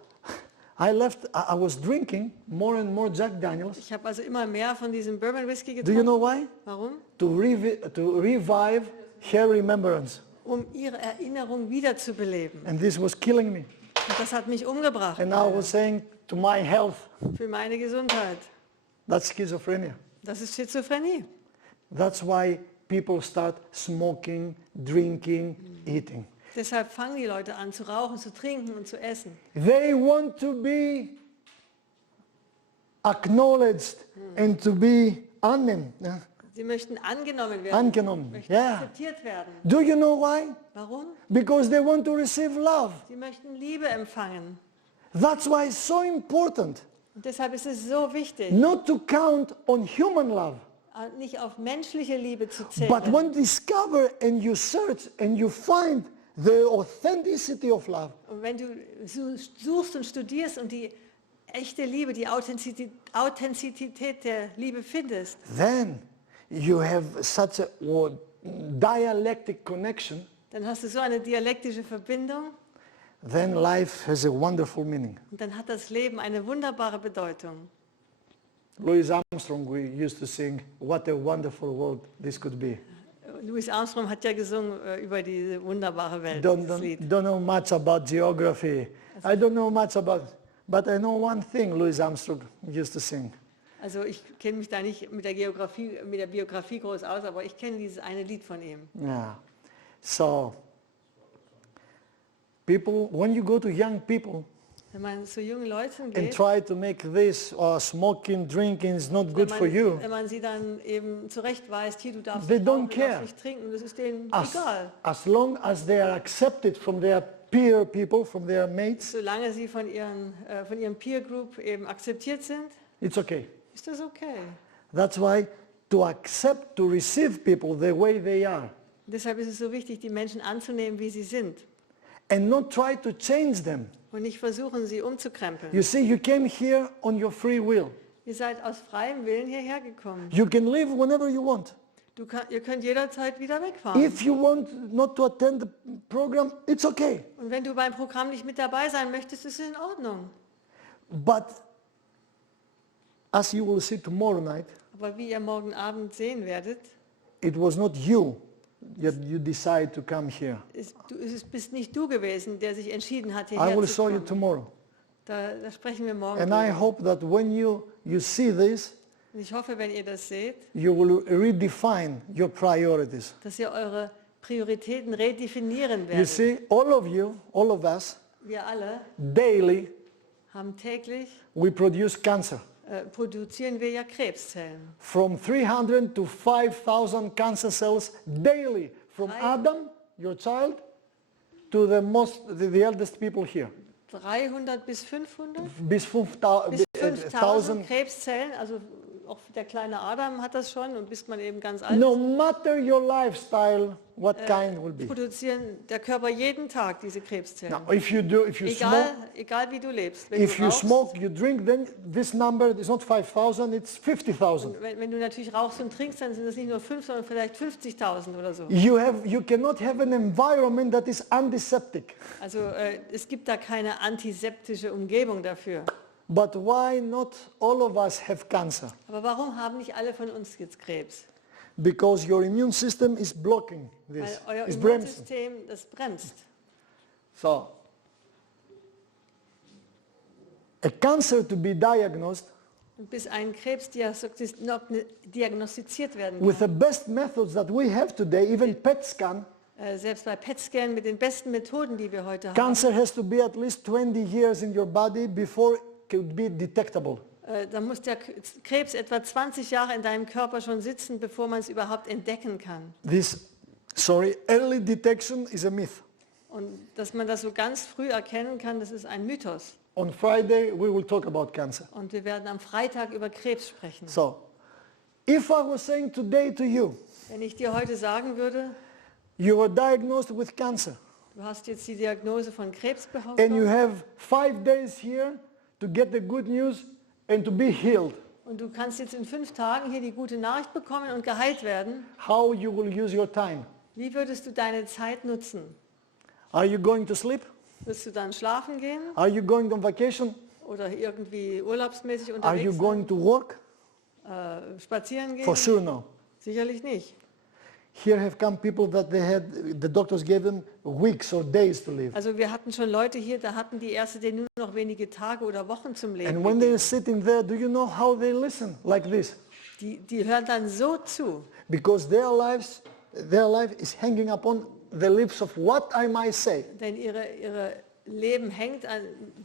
I was drinking more and more Jack Daniels. Ich habe also immer mehr von diesem Bourbon Whisky Do you getrunken. know why? Warum? To revive her remembrance. Um ihre Erinnerung wiederzubeleben. And this was killing me. Und das hat mich umgebracht. And I was saying to my health, Für meine Gesundheit. that's schizophrenia. Das ist Schizophrenie. That's why people start smoking, drinking, eating. Deshalb fangen die Leute an zu rauchen, zu trinken und zu essen. They want to be acknowledged and to be angenommen. Yeah. Sie möchten angenommen werden. Angenommen, Möchten ja. akzeptiert werden. Do you know why? Warum? Because they want to receive love. Sie möchten Liebe empfangen. That's why it's so important Und deshalb ist es so wichtig, not to count on human love, nicht auf menschliche Liebe zu but zählen. when you discover and you search and you find the authenticity of love, Und wenn du suchst und studierst und die echte Liebe, die Authentizität der Liebe findest, then you have such a dialectic connection, dann hast du so eine dialektische Verbindung then life has a wonderful meaning. und dann hat das Leben eine wunderbare Bedeutung. Louis Armstrong, we used to sing, what a wonderful world this could be. Louis Armstrong hat ja gesungen über diese wunderbare Welt, dieses Lied. Don't know much about geography. I don't know much about, but I know one thing Louis Armstrong used to sing. Also ich kenne mich da nicht mit der Biografie groß aus, aber ich kenne dieses eine Lied von ihm. Yeah. So, people, when you go to young people Wenn man zu jungen Leuten and geht, try to make this smoking, drinking is not good for you, wenn man sie dann eben zurechtweist, hier, du darfst They nicht don't rauchen, du darfst care. nicht trinken, das ist denen as, egal. as long as they are accepted from their peer people, from their mates, Solange sie von ihrem Peer Group eben akzeptiert sind, it's okay. ist das okay. That's why to accept, to receive people the way they are, Deshalb ist es so wichtig, die Menschen anzunehmen, wie sie sind and not try to change them. und nicht versuchen, sie umzukrempeln. You see, you came here on your free will. Ihr seid aus freiem Willen hierher gekommen. You can leave whenever you want. Ihr könnt jederzeit wieder wegfahren. If you want not to attend the program, it's okay. Und wenn du beim Programm nicht mit dabei sein möchtest, ist es in Ordnung. But as you will see tomorrow night, Aber wie ihr morgen Abend sehen werdet, it was not you that you decide to come here. bist nicht du gewesen, der sich entschieden hat, I hierher will zu show you kommen. tomorrow. Da sprechen wir morgen And I drüber. hope that when you see this, Und ich hoffe, wenn ihr das seht, you will redefine your priorities. dass ihr eure Prioritäten redefinieren You werdet. see, all of us, Wir alle daily, haben täglich, we produce cancer. produzieren wir ja Krebszellen. From 300 to 5,000 cancer cells daily, from Adam, your child, to the eldest people here. 300 bis 500? Bis Bis 5000 5,000 Krebszellen, also auch der kleine Adam hat das schon und bis man eben ganz alt No ist, matter your lifestyle, what kind will be. produzieren der Körper jeden Tag diese Krebszellen. Now, if you smoke, Egal wie du lebst. Wenn if du you rauchst, smoke, you drink, then this number is not 5,000, it's 50,000. wenn du natürlich rauchst und trinkst, dann sind das nicht nur 5, sondern vielleicht 50.000 oder so. You cannot have an environment that is antiseptic. Also es gibt da keine antiseptische Umgebung dafür. But why not all of us have cancer? Aber warum haben nicht alle von uns jetzt Krebs? Because your immune system is blocking Weil this, euer is bremsing. Immunsystem, das bremst. So, a cancer to be diagnosed Und bis ein Krebs diagnostiziert werden with the kann, best methods that we have today, even PET scan, selbst bei PET-Scan mit den besten Methoden, die wir heute haben, cancer has to be at least 20 years in your body before it could be detectable. da muss der Krebs etwa 20 Jahre in deinem Körper schon sitzen, bevor man es überhaupt entdecken kann. Early detection is a myth. Und dass man das so ganz früh erkennen kann, das ist ein Mythos. On Friday, we will talk about cancer. Und wir werden am Freitag über Krebs sprechen. So, if I was saying today to you, Wenn ich dir heute sagen würde, you were diagnosed with cancer, du hast jetzt die Diagnose von Krebs and you bekommen have 5 days here to get the good news and to be healed, und du kannst jetzt in 5 Tagen hier die gute Nachricht bekommen und geheilt werden, how you will use your time? wie würdest du deine Zeit nutzen? Are you going to sleep? Wirst du dann schlafen gehen Are you going on vacation? oder irgendwie urlaubsmäßig Are you unterwegs going to work? sein? Spazieren gehen? For sure no. Sicherlich nicht. Here have come people that the doctors gave them weeks or days to live. Also wir hatten schon Leute hier, da hatten die Ärzte denen nur noch wenige Tage oder Wochen zum Leben And when they're gegeben. sitting there, do you know how they listen? Like this. Die hören dann so zu, Because their life is hanging upon the lips of what I might say. denn ihre Leben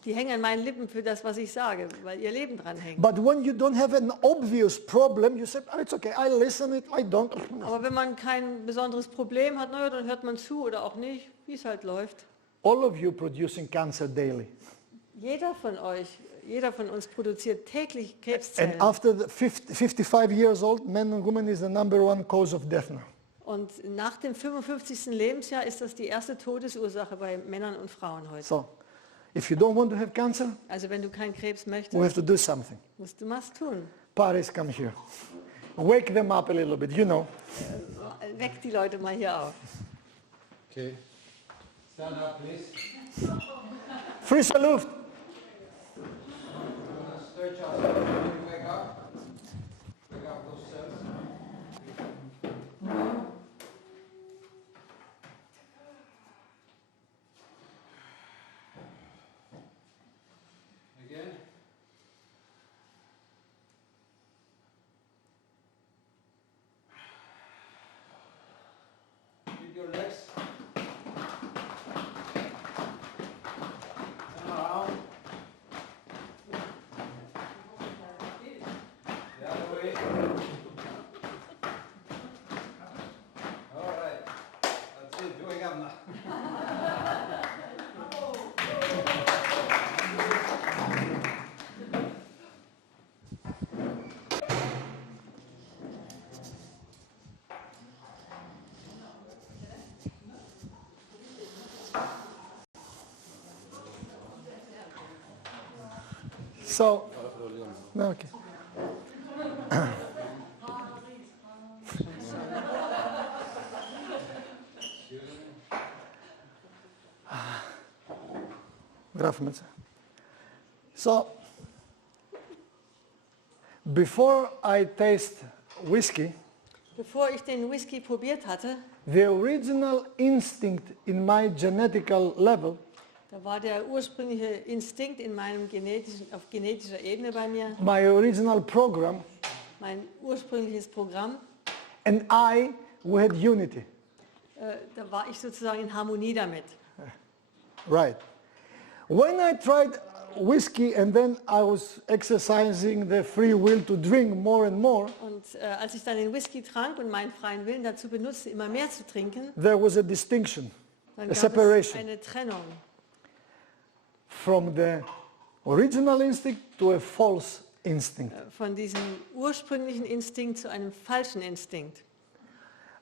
die hängen an meinen Lippen für das, was ich sage, weil ihr Leben dran hängt. But when you don't have an obvious problem, you say, oh, it's okay, I listen, I don't. Aber wenn man kein besonderes Problem hat, naja, dann hört man zu oder auch nicht, wie es halt läuft. All of you producing cancer daily. Jeder von uns produziert täglich And Krebszellen. after the 55 years old, men and women is the #1 cause of death now. Und nach dem 55. Lebensjahr ist das die erste Todesursache bei Männern und Frauen heute. So, if you don't want to have cancer, Also wenn du keinen Krebs we möchtest, have to do something. musst du was tun. Paris, come here. Wake them up a little bit, you know. Weck die Leute mal hier auf. Okay. Stand up, please. Frische Luft. Stretch out. Wake up. Wake up those cells. Again. Keep your legs. Turn around. The other way. All right. That's it. Going up now. So, no, okay. Good afternoon, sir. So, before I taste whiskey, Bevor ich den Whisky probiert hatte, the original instinct in my genetical level da war der ursprüngliche Instinkt in meinem auf genetischer Ebene bei mir, my original program, mein ursprüngliches Programm, and we had unity. da war ich sozusagen in Harmonie damit. Right. When I tried whiskey and then I was exercising the free will to drink more and more, Und als ich dann den Whisky trank und meinen freien Willen dazu benutzte, immer mehr zu trinken, there was a distinction, dann a gab es separation eine Trennung from the original instinct to a false instinct. von diesem ursprünglichen Instinkt zu einem falschen Instinkt.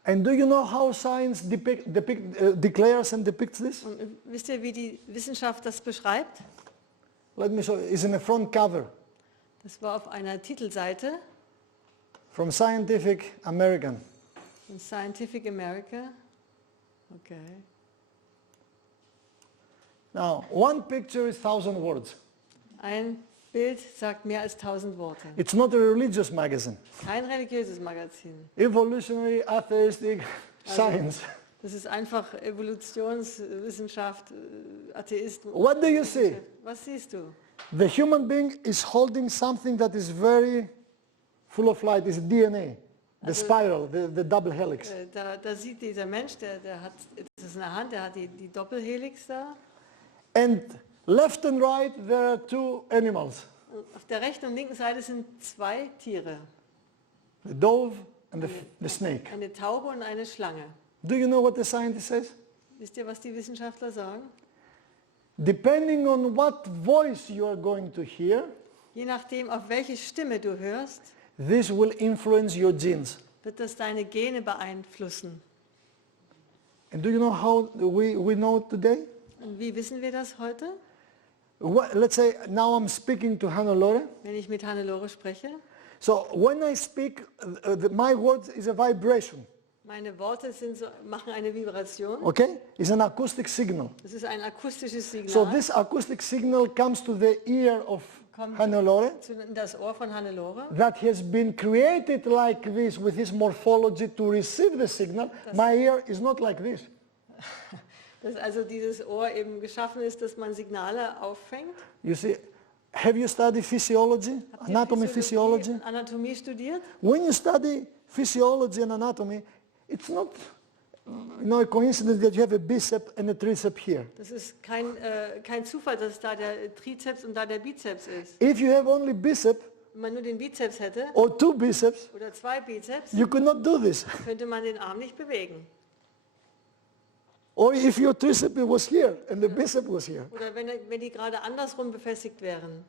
And do you know how science declares and depicts this? Und wisst ihr, wie die Wissenschaft das beschreibt? Let me show you. It's in the front cover Das war auf einer Titelseite from Scientific American. in Scientific America. Okay. Now, one picture is 1,000 words. Ein Bild sagt mehr als 1000 Worte. It's not a religious magazine. Kein religiöses Magazin. Evolutionary, atheistic, science. Das ist einfach Evolutionswissenschaft, Atheisten. What do you see? Was siehst du? The human being is holding something that is very full of light. It's DNA, the spiral, the double helix. Da sieht dieser Mensch, der hat, das ist eine Hand, der hat die Doppelhelix da. And left and right, there are two animals, Und auf der rechten und linken Seite sind zwei Tiere. the dove and the snake. Eine Taube und eine Schlange. Do you know what the scientist says? Wisst ihr, was die Wissenschaftler sagen? Depending on what voice you are going to hear, Je nachdem, auf welche Stimme du hörst, this will influence your genes. wird das deine Gene beeinflussen. And do you know how we know today? Und wie wissen wir das heute? Let's say now I'm speaking to Hannelore. Wenn ich mit Hannelore spreche, So when I speak, my words is a vibration. meine Worte machen eine Vibration. Okay? It's an acoustic signal. Das ist ein akustisches Signal. So this acoustic signal comes to the ear of Hannelore In das Ohr von Hannelore. that has been created like this with this morphology to receive the signal. My ear is not like this. Dass also dieses Ohr eben geschaffen ist, dass man Signale auffängt. You see, have you studied physiology, Habt ihr anatomy, physiology? und Anatomie studiert? When you study physiology and anatomy, it's not a coincidence that you have a bicep and a tricep here. Das ist kein Zufall, dass da der Trizeps und da der Bizeps ist. If you have only bicep Wenn man nur den Bizeps hätte or two biceps, oder zwei Bizeps, you could not do this. könnte man den Arm nicht bewegen. Or if your tricep was here and the bicep was here, Oder wenn die gerade andersrum befestigt wären,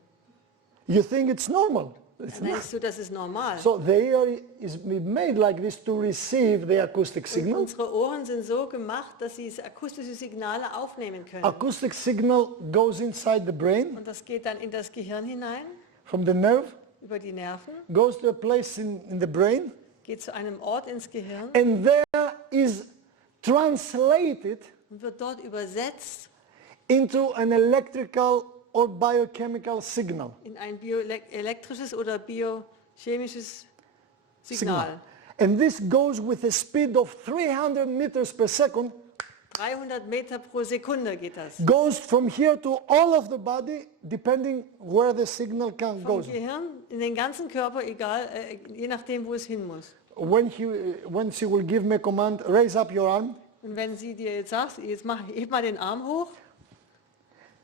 you think it's normal. It's dann not. denkst du, das ist normal. So the ear is made like this to receive the acoustic Und signal. unsere Ohren sind so gemacht, dass sie akustische Signale aufnehmen können. Acoustic signal goes inside the brain Und das geht dann in das Gehirn hinein, from the nerve, über die Nerven, goes to a place in the brain, geht zu einem Ort ins Gehirn and there is translated und wird dort übersetzt into an electrical or biochemical signal. in ein elektrisches oder biochemisches Signal. And this goes with a speed of 300 meters per second, 300 Meter pro Sekunde geht das. goes from here to all of the body, depending where the signal Vom goes. Gehirn in den ganzen Körper, egal, je nachdem, wo es hin muss. When she will give me a command, raise up your arm, Und wenn sie dir jetzt sagt, heb mal den Arm hoch,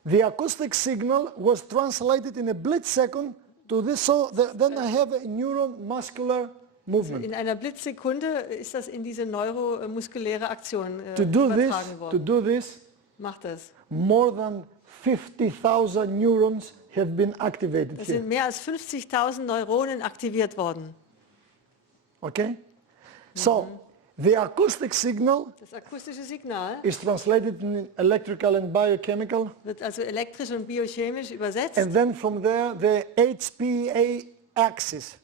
the acoustic signal was translated in a blitz second to this, so then I have a neuromuscular movement. in einer Blitzsekunde ist das in diese neuromuskuläre Aktion To do übertragen worden. this, Macht das. more than 50,000 neurons have been activated Es here. sind mehr als 50.000 Neuronen aktiviert worden. Okay? So, the acoustic signal Das akustische Signal is translated in electrical and biochemical, wird also elektrisch und biochemisch übersetzt. and then from there the HPA axis.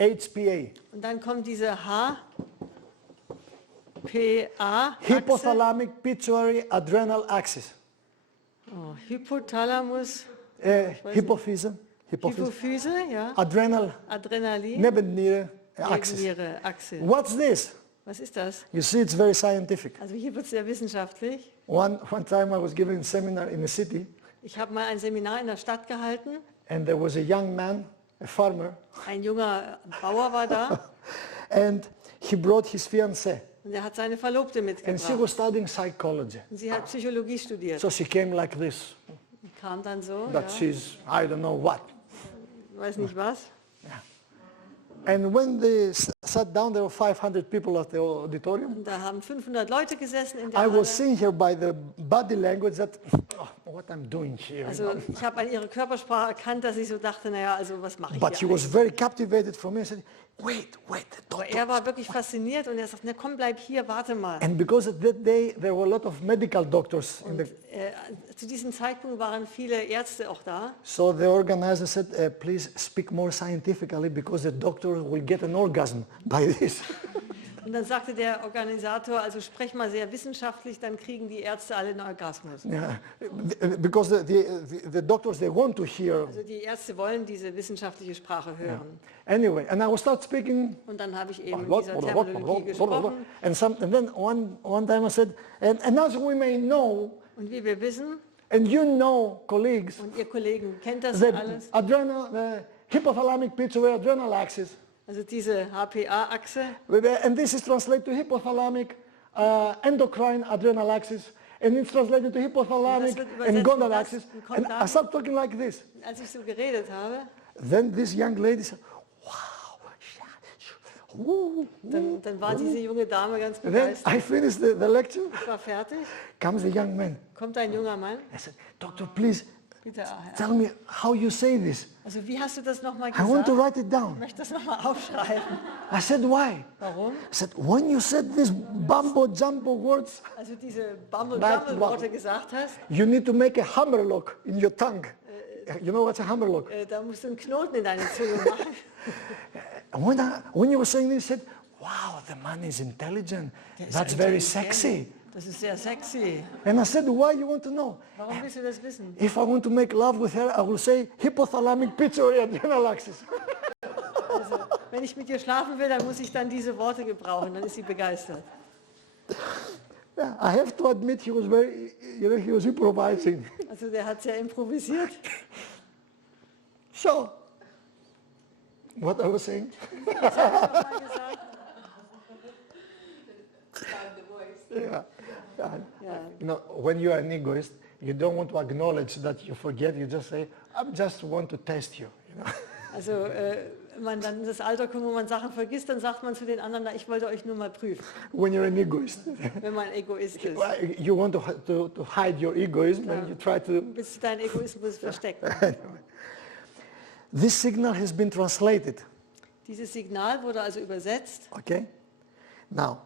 HPA. Und dann kommt diese HPA, Hypothalamic pituitary adrenal axis. Hypothalamus, Hypophyse. Hypophyse, ja, Adrenal. Adrenalin, Nebenniere axis. Nebenniere, Achse. What's this? Was ist das? You see, it's very scientific. Also hier wird es sehr wissenschaftlich. One time I was giving a seminar in a city, Ich habe mal ein Seminar in der Stadt gehalten. and there was a young man, a farmer, Ein junger Bauer war da and he brought his fiancée, und er hat seine Verlobte and she mitgebracht. was studying psychology. Und sie hat Psychologie studiert. So she came like this, Kam dann so, that ja, she's, I don't know what. weiß nicht was. And when they sat down, there were 500 people at the auditorium. Und da haben 500 Leute gesessen in der I Halle. was seeing here by the body language that, oh, what I'm doing here. Also ich habe an ihrer Körpersprache erkannt, dass ich so dachte, naja, also was mache ich But hier he was eigentlich? very captivated from me and said, wait, Aber doctor. er war wirklich fasziniert und er sagt, na komm, bleib hier, warte mal. And because at that day there were a lot of medical doctors in the, Zu diesem Zeitpunkt waren viele Ärzte auch da. so the organizer said, please speak more scientifically because the doctor will get an orgasm by this. Und dann sagte der Organisator, also sprech mal sehr wissenschaftlich, dann kriegen die Ärzte alle einen Orgasmus. Yeah, because the doctors, they want to hear. Also die Ärzte wollen diese wissenschaftliche Sprache hören. Anyway, and I will start speaking. Und dann habe ich eben in dieser Terminologie gesprochen. And then one time I said, and as we may know, Und wie wir wissen, and you know, colleagues, und ihr Kollegen kennt das the alles, the hypothalamic pituitary adrenal axis, also diese HPA-Achse, and this is translated to hypothalamic endocrine adrenal axis, and it's translated to hypothalamic wird and übersetzt gonadal in das axis. und And I Kondam. started talking like this. als ich so geredet habe, Then this young lady said, wow, ooh. dann war diese junge Dame ganz Then begeistert. I finished the lecture. Ich war fertig, Comes the young man. kommt ein junger Mann, I said, doctor, please bitte, Herr. tell me how you say this. Also wie hast du das nochmal I want to gesagt? write it Ich down. möchte das nochmal aufschreiben. I said, why? Warum? I said, when you said these bumbo jumbo words, Also diese Bumble That- Jumble Worte gesagt hast, you need to make a hammerlock in your tongue. You know what's a hammerlock? da musst du einen Knoten in deine Zunge machen. And when you were saying this, I said, wow, the man is intelligent. Der ist That's ja very intelligent. sexy. Das ist sehr sexy. And I said, why you want to know? Warum willst du das wissen? If I want to make love with her, I will say hypothalamic pituitary adrenal axis. Also, wenn ich mit dir schlafen will, dann muss ich dann diese Worte gebrauchen, dann ist sie begeistert. Yeah, I have to admit he was very, he was improvising. Also der hat sehr improvisiert. So, what I was saying? Was habe ich nochmal gesagt? Found the voice. Yeah. Yeah. Ja. You know, when you are an egoist, you don't want to acknowledge that you forget. You just say, I just want to test you. You know? Also wenn man dann in das Alter kommt, wo man Sachen vergisst, dann sagt man zu den anderen, na, ich wollte euch nur mal prüfen, When you're an egoist, wenn man Egoist ist. you want to hide your egoism and you try to. Du willst deinen Egoismus verstecken. This signal has been translated. Dieses Signal wurde also übersetzt. Okay. Now,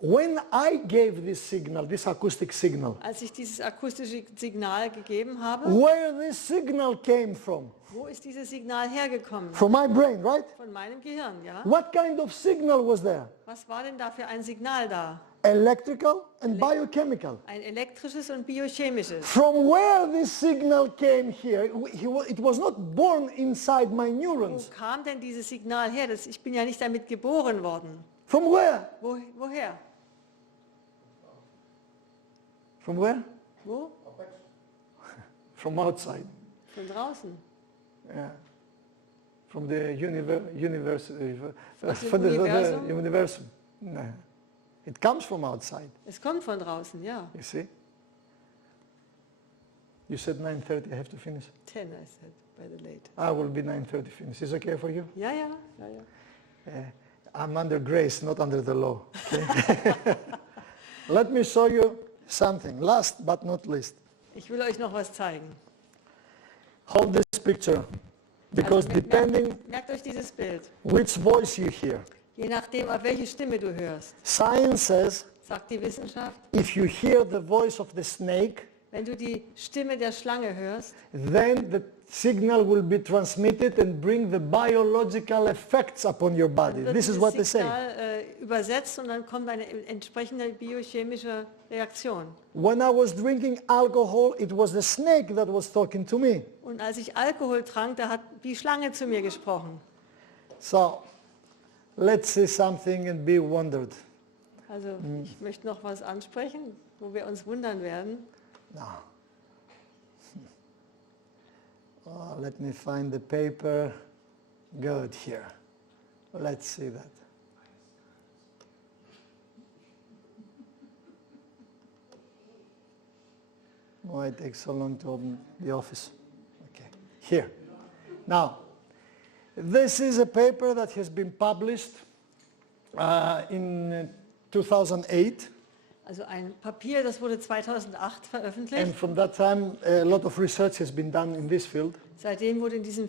when I gave this signal, this acoustic signal, Als ich dieses akustische Signal gegeben habe, where this signal came from? wo ist dieses Signal hergekommen? From my brain, right? Von meinem Gehirn, ja? What kind of signal was there? Was war denn da für ein Signal da? Electrical and biochemical. Ein elektrisches und biochemisches. From where this signal came here, it was not born inside my Wo neurons. kam denn dieses Signal her? Ich bin ja nicht damit geboren worden. From where? Woher? From where? Wo? From outside. Von draußen. Yeah. From the universe. dem From the Universum? universum. No. It comes from outside. Es kommt von draußen, ja. You see? You said 9:30. I have to finish. 10, I said, by the late. I will be 9:30 finish. Is okay for you? Ja, ja, ja, ja. I'm under grace, not under the law. Okay? Let me show you something. Last but not least. Ich will euch noch was zeigen. Hold this picture, because Also, depending merkt euch dieses Bild. which voice you hear. Je nachdem, auf welche Stimme du hörst, Science says sagt die Wissenschaft, if you hear the voice of the snake, wenn du die Stimme der Schlange hörst, then the signal will be transmitted and bring the biological effects upon your body. wird This is dieses what they say. Signal übersetzt und dann kommt eine entsprechende biochemische Reaktion. When I was drinking alcohol, it was the snake that was talking to me. Und als ich Alkohol trank, da hat die Schlange zu mir gesprochen. So, let's see something and be wondered. Also ich möchte noch was ansprechen, wo wir uns wundern werden. Now, oh, let me find the paper. Good, here. Let's see that. Why it takes so long to open the office? Okay, here. Now, This is a paper that has been published in 2008. Also ein Papier, das wurde 2008 veröffentlicht. And from that time, a lot of research has been done in this field. Seitdem wurde in diesem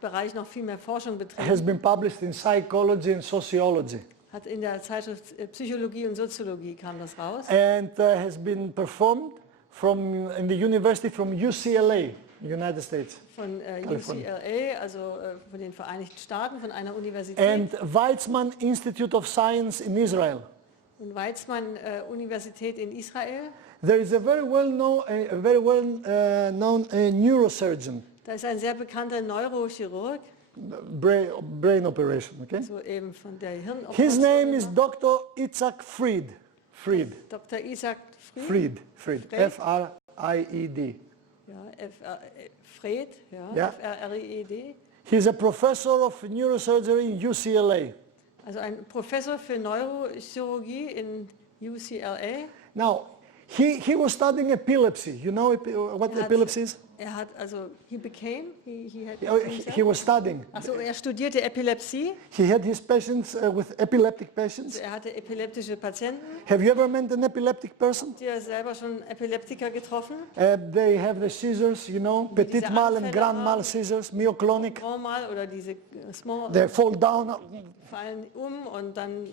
Bereich noch viel mehr Forschung It has betrieben. been published in psychology and sociology. Hat in der Zeitschrift Psychologie und Soziologie kam das raus. And has been performed in the university from UCLA, United States. Von California. UCLA, also von den Vereinigten Staaten, von einer Universität. And Weizmann Institute of Science in Israel. Und Weizmann Universität in Israel. There is a very well known neurosurgeon, Da ist ein sehr bekannter Neurochirurg, brain operation, okay? so eben von der Hirnoperation. His name is Dr. Isaac Fried. Dr. Isaac Fried. F-R-I-E-D. Ja, Fred, ja, Ja. F-R-R-I-E-D. He's a professor of neurosurgery in UCLA. Also ein Professor für Neurochirurgie in UCLA. Now, he was studying epilepsy. You know what epilepsy is? He had He was studying. Also er studierte Epilepsie. He had his patients with epileptic patients. Also er hatte epileptische Patienten. Have you ever met an epileptic person? Habt ihr selber schon Epileptiker getroffen? They have the seizures, you know, petit mal and grand mal seizures, myoclonic. Grand mal oder diese small They fall down. fallen und dann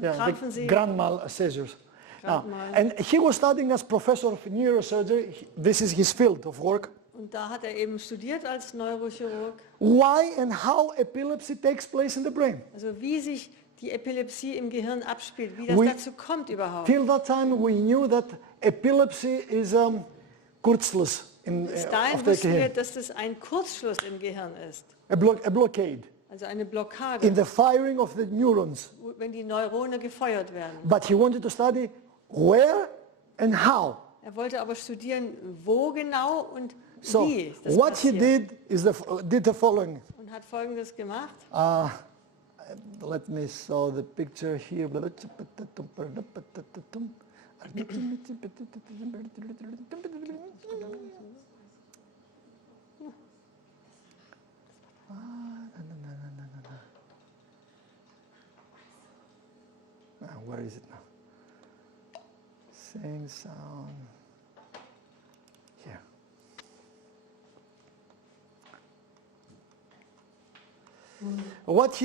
Yeah, krampfen the sie. grand mal seizures. Now, Grand mal. and he was studying as professor of neurosurgery. This is his field of work. Und da hat er eben studiert als Neurochirurg. Why and how epilepsy takes place in the brain. Also wie sich die Epilepsie im Gehirn abspielt, wie das We- dazu kommt überhaupt. Till that time we knew that epilepsy is Kurzschluss Bis dahin of the wussten wir, Gehirn, dass das ein Kurzschluss im Gehirn ist. a blockade Also eine in Blockade, the firing of the neurons. wenn die Neurone gefeuert werden. But he wanted to study where and how. Er wollte aber studieren, wo genau und So wie das what he passiert. did is did the following. Und hat Folgendes gemacht. Let me show the picture here. Where is it now? Sing sound. Here. What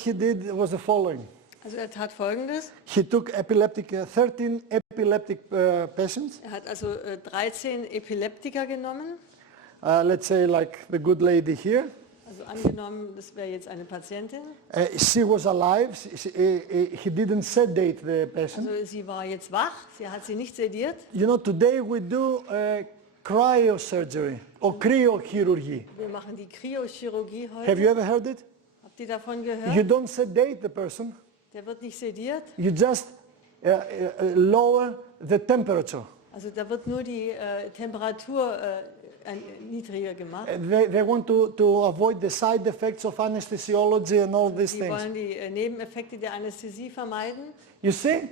he did was the following. Also er tat Folgendes. He took 13 epileptic patients, Er hat also 13 Epileptiker genommen. let's say like the good lady here. Also angenommen, das wäre jetzt eine Patientin. She was alive. He didn't sedate the patient. Also sie war jetzt wach, sie hat sie nicht sediert. You know, today we do cryosurgery or cryochirurgy. Wir machen die Kryochirurgie Have you heute. ever heard it? Habt ihr davon You gehört? don't sedate the person. Der wird nicht sediert. You just lower the temperature. Also da wird nur die Temperatur niedriger gemacht. They want to avoid the side effects of anesthesiology and all these Sie things. wollen die Nebeneffekte der Anästhesie vermeiden. You see,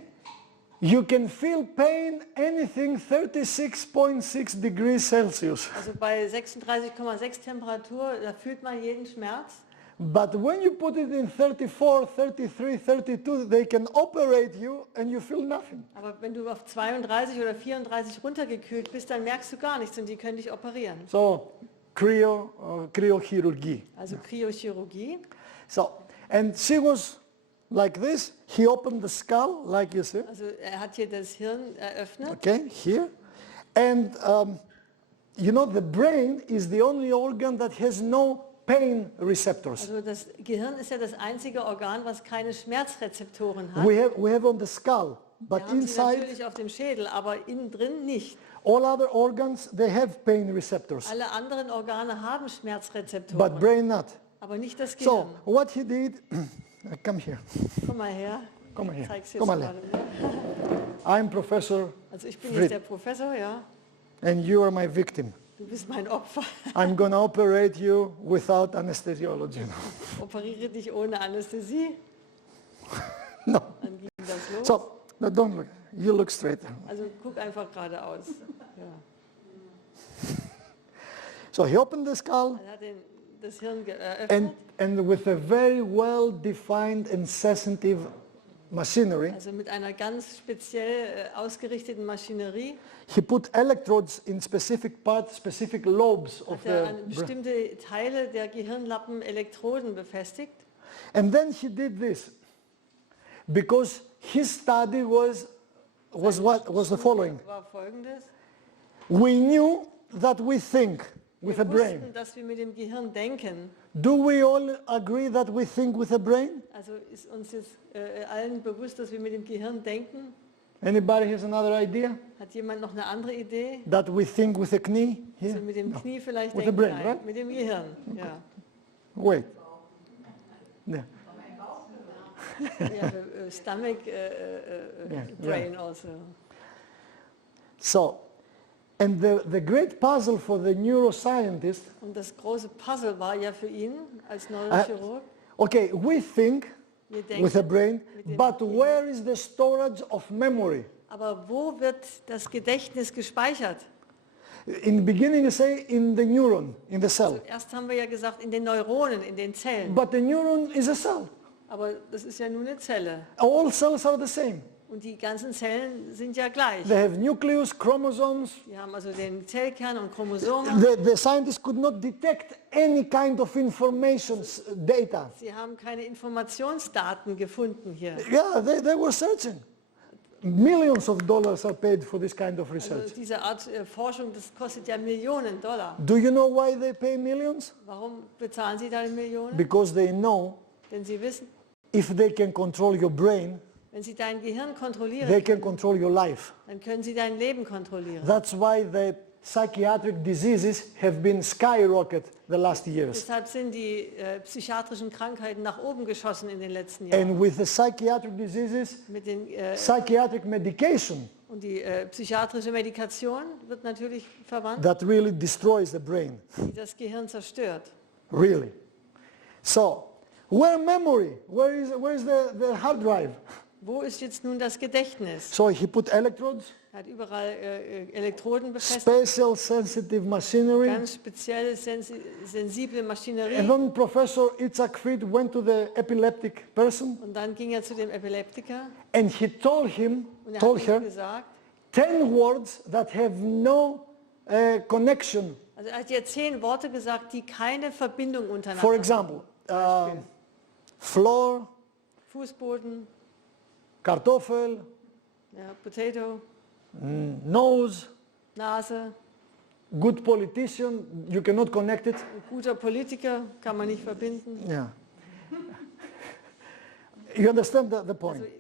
you can feel pain anything 36.6 degrees Celsius. Also bei 36,6 Temperatur, da fühlt man jeden Schmerz. But when you put it in 34, 33, 32, they can operate you and you feel nothing. Aber wenn du auf 32 oder 34 runtergekühlt bist, dann merkst du gar nichts und die können dich operieren. So, cryochirurgy. Also Kryochirurgie. So, and she was like this. He opened the skull, like you see. Also er hat hier das Hirn eröffnet. Okay, here. And you know, the brain is the only organ that has no pain receptors. Also das Gehirn ist ja das einzige Organ, was keine Schmerzrezeptoren hat. We have on the skull, but Wir haben sie inside natürlich auf dem Schädel, aber innen drin nicht. all other organs, they have pain receptors, Alle anderen Organe haben Schmerzrezeptoren, but brain not. aber nicht das So, Gehirn. what he did, come here, Komm mal her. come here, Zeig's jetzt come on. gerade. I'm Professor Also ich bin Fried. jetzt der Professor, ja. and you are my victim. Du bist mein Opfer. I'm gonna operate you without anesthesiology. Operiere dich ohne Anästhesie. No. Dann ging das los. So, no, don't look. You look straight. Also guck einfach geradeaus. Ja. So he opened the skull. Er hat das Hirn geöffnet. and with a very well-defined and sensitive machinery, Also mit einer ganz speziell ausgerichteten Maschinerie he put electrodes in specific parts, specific lobes of hat er the an brain. bestimmte Teile der Gehirnlappen Elektroden befestigt. And then he did this, because his study was the following. War folgendes. We knew that we think with a Wir brain. wussten, dass wir mit dem Gehirn denken. Do we all agree that we think with a brain? Also ist uns jetzt allen bewusst, dass wir mit dem Gehirn denken? Anybody has another idea? Hat jemand noch eine andere Idee? That we think with a knee? Also Here? mit dem Knie vielleicht With the denken? brain, Nein, right? mit dem Gehirn. Ja. Wait. Yeah. We have a stomach brain also. So, and the great puzzle for the neuroscientist, Und das große Puzzle war ja für ihn als Neurochirurg. okay, we think Wir with a denken, brain, mit dem but Gehirn. where is the storage of memory? Aber wo wird das Gedächtnis gespeichert? In the beginning you say in the neuron, in the cell. Erst haben wir ja gesagt, in den Neuronen, in den Zellen. But the neuron is a cell. Aber das ist ja nur eine Zelle. All cells are the same. Und die ganzen Zellen sind ja gleich. They have nucleus, chromosomes. Die haben also den Zellkern und Chromosomen. The scientists could not detect any kind of information, data. Sie haben keine Informationsdaten gefunden hier. Yeah, they were searching. Millions of dollars are paid for this kind of Also research. diese Art Forschung, das kostet ja Millionen Dollar. Do you know why they pay millions? Warum bezahlen Sie da Millionen? Because they know Denn Sie wissen, if they can control your brain, wenn Sie dein Gehirn they kontrollieren, can control your life. dann können Sie dein Leben kontrollieren. That's why the psychiatric diseases have been skyrocketed the last years. Deshalb sind die psychiatrischen Krankheiten nach oben geschossen in den letzten Jahren. And with the psychiatric diseases, Mit den, psychiatric medication und die psychiatrische Medikation wird natürlich verwandt, that really destroys the brain, die das Gehirn zerstört. really. So, where memory? Where is the hard drive? Wo ist jetzt nun das Gedächtnis? So he put electrodes, Er hat überall Elektroden befestigt, special sensitive machinery. ganz spezielle, sensible Maschinerie. And then Professor Itzhak Fried went to the epileptic person Und dann ging er zu dem Epileptiker and he told him, und er told hat her, ihm gesagt, 10 words that have no connection. also er hat ihr 10 Worte gesagt, die keine Verbindung untereinander For haben. example, floor, Fußboden, Kartoffel, ja, Potato, nose, Nase, good politician, you cannot connect it. ein guter Politiker, kann man nicht verbinden. Yeah. You understand the point? Also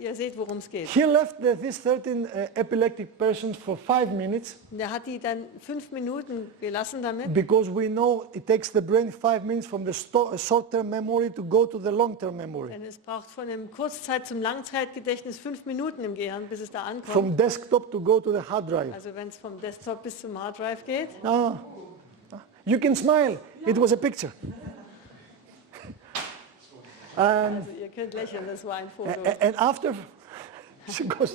ihr seht, worum es geht. He left these 13 epileptic persons for 5 minutes Und er hat die dann 5 Minuten gelassen damit, because we know it takes the brain 5 minutes from the short-term memory to go to the long-term memory. denn es braucht von dem Kurzzeit- zum Langzeitgedächtnis 5 Minuten im Gehirn, bis es da ankommt. From desktop to go to the hard drive. Also wenn es vom Desktop bis zum Hard Drive geht. Ah, you can smile. It was a picture. Also ihr könnt lächeln, das war ein Foto. And after, she goes,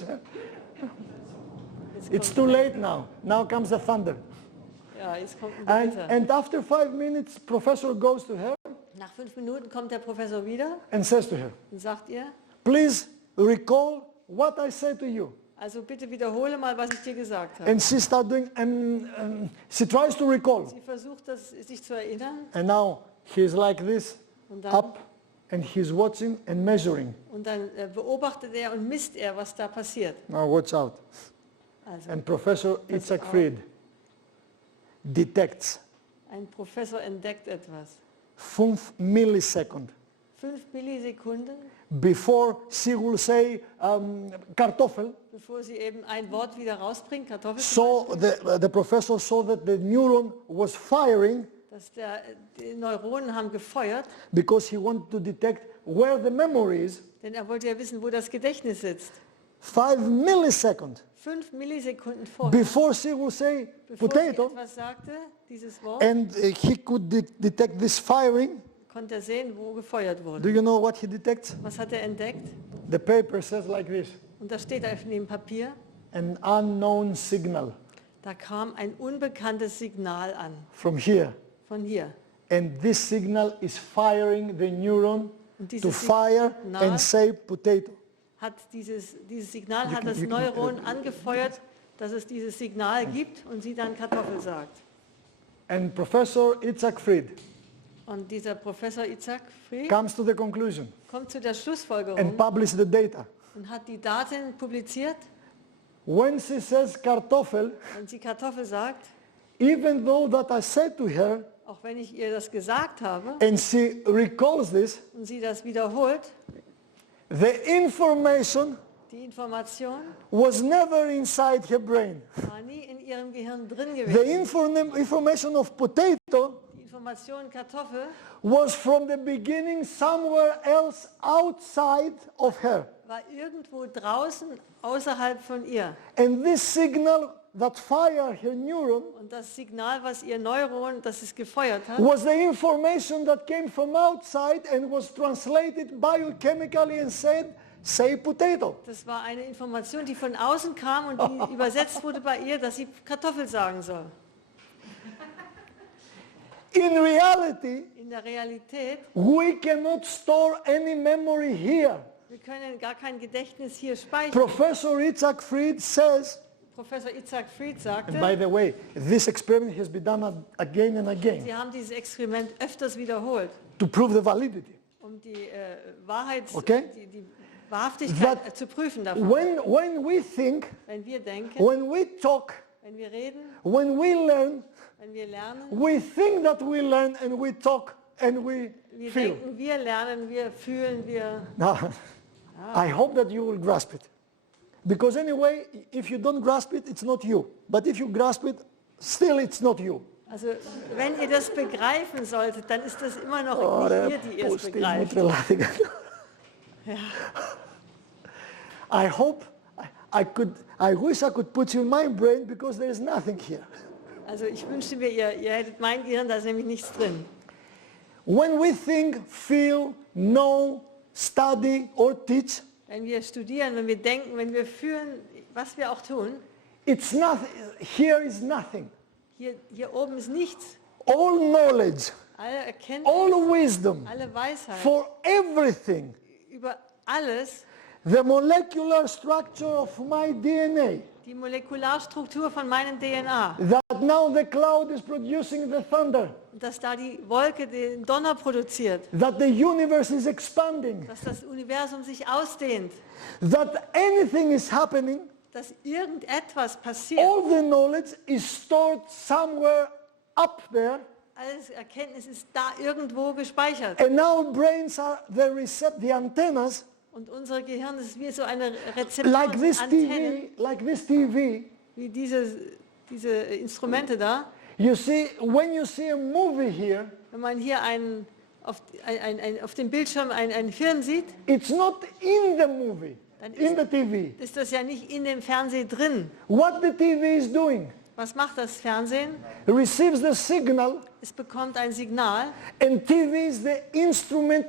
Jetzt it's kommt- too late now. Now comes the thunder. Ja, jetzt kommt ein Gewitter. And after 5 minutes, professor goes to her Nach 5 Minuten kommt der Professor wieder and says to her, und sagt ihr, please recall what I said to you. also bitte wiederhole mal, was ich dir gesagt habe. And she starts doing, she tries to recall. Sie versucht, sich zu erinnern And now he's like this, und dann, up, and he's watching and measuring. und dann beobachtet er und misst er, was da passiert. Now watch out. Also And Professor Itzhak Fried detects ein Professor entdeckt etwas. 5 milliseconds 5 Millisekunden, before she will say Kartoffel. bevor sie eben ein Wort wieder rausbringt, Kartoffel, So the professor saw that the neuron was firing dass die Neuronen haben gefeuert, because he wanted to detect where the memory is. denn er wollte ja wissen, wo das Gedächtnis sitzt. 5 milliseconds 5 Millisekunden vorher, before she will say bevor potato, sie etwas sagte, dieses Wort, and he could detect this firing. konnte er sehen, wo gefeuert Do wurde. you know what he detects? Was hat er entdeckt? The paper says like this, Und da steht auf dem Papier, an unknown signal da kam ein unbekanntes Signal an, from here. von hier. and this signal is firing the neuron Und to dieses fire Signal and say potato. hat dieses Signal hat can- das you can- Neuron angefeuert, dass es dieses Signal gibt und sie dann Kartoffel sagt. And Professor Itzhak Fried Und dieser Professor Isaac Fried comes to the conclusion kommt zu der and Schlussfolgerung publishes the data. und hat die Daten publiziert. When she says Kartoffel, Wenn sie Kartoffel sagt, even though that I said to her, auch wenn ich ihr das gesagt habe and she recalls this, und sie das wiederholt, the information die Information was never inside her brain. war nie in ihrem Gehirn drin The gewesen. information of potato Die Information Kartoffel was from the beginning somewhere else outside of her. war irgendwo draußen, außerhalb von ihr. And this signal that fired her neuron Und das Signal, was ihr Neuron, das es gefeuert hat, was the information that came from outside and was translated biochemically and said, say potato. das war eine Information, die von außen kam und die übersetzt wurde bei ihr, dass sie Kartoffel sagen soll. In reality, In der Realität, we cannot store any memory here. wir können gar kein Gedächtnis hier speichern. Professor Itzhak Fried says, Professor Isaac Fried and by sagte, the way, this experiment has been done again and again sie haben dieses Experiment öfters wiederholt, to prove the validity. um die Wahrheit, Okay. die Wahrhaftigkeit That zu prüfen davon. When we think, Wenn wir denken, when we talk, wenn wir reden, when we learn, wenn wir lernen, we think that we learn and we talk and we wir feel. denken, wir lernen, wir fühlen, wir... Now, I hope that you will grasp it. Because anyway, if you don't grasp it, it's not you. But if you grasp it, still it's not you. Also wenn ihr das begreifen solltet, dann ist das immer noch Ora, nicht ihr, die ihr es pusti begreift. mutrelati. I hope, I wish I could put you in my brain because there is nothing here. Also ich wünschte mir, ihr hättet mein Gehirn, da ist nämlich nichts drin. When we think, feel, know, study or teach, Wenn wir studieren, wenn wir denken, wenn wir fühlen, was wir auch tun, it's nothing, here is nothing. hier oben ist nichts. All knowledge, Alle Erkenntnis, all wisdom, alle Weisheit, for everything, über alles, the molecular structure of my DNA, die Molekularstruktur von meinem DNA, that now the cloud is producing the thunder, dass da die Wolke den Donner produziert, that the universe is expanding, dass das Universum sich ausdehnt, that anything is happening, dass irgendetwas passiert. all the knowledge is stored somewhere up there, Alles Erkenntnis ist da irgendwo gespeichert. and our brains are the antennas, Und unser Gehirn ist wie so eine like this Rezeptorenantenne, TV, wie diese Instrumente da. You see, when you see a movie here, Wenn man hier auf dem Bildschirm einen Film sieht, it's not in the movie, Dann in the TV. ist das ja nicht in dem Fernsehen drin. What the TV is doing, Was macht das Fernsehen? receives the signal, Es bekommt ein Signal. and TV is the instrument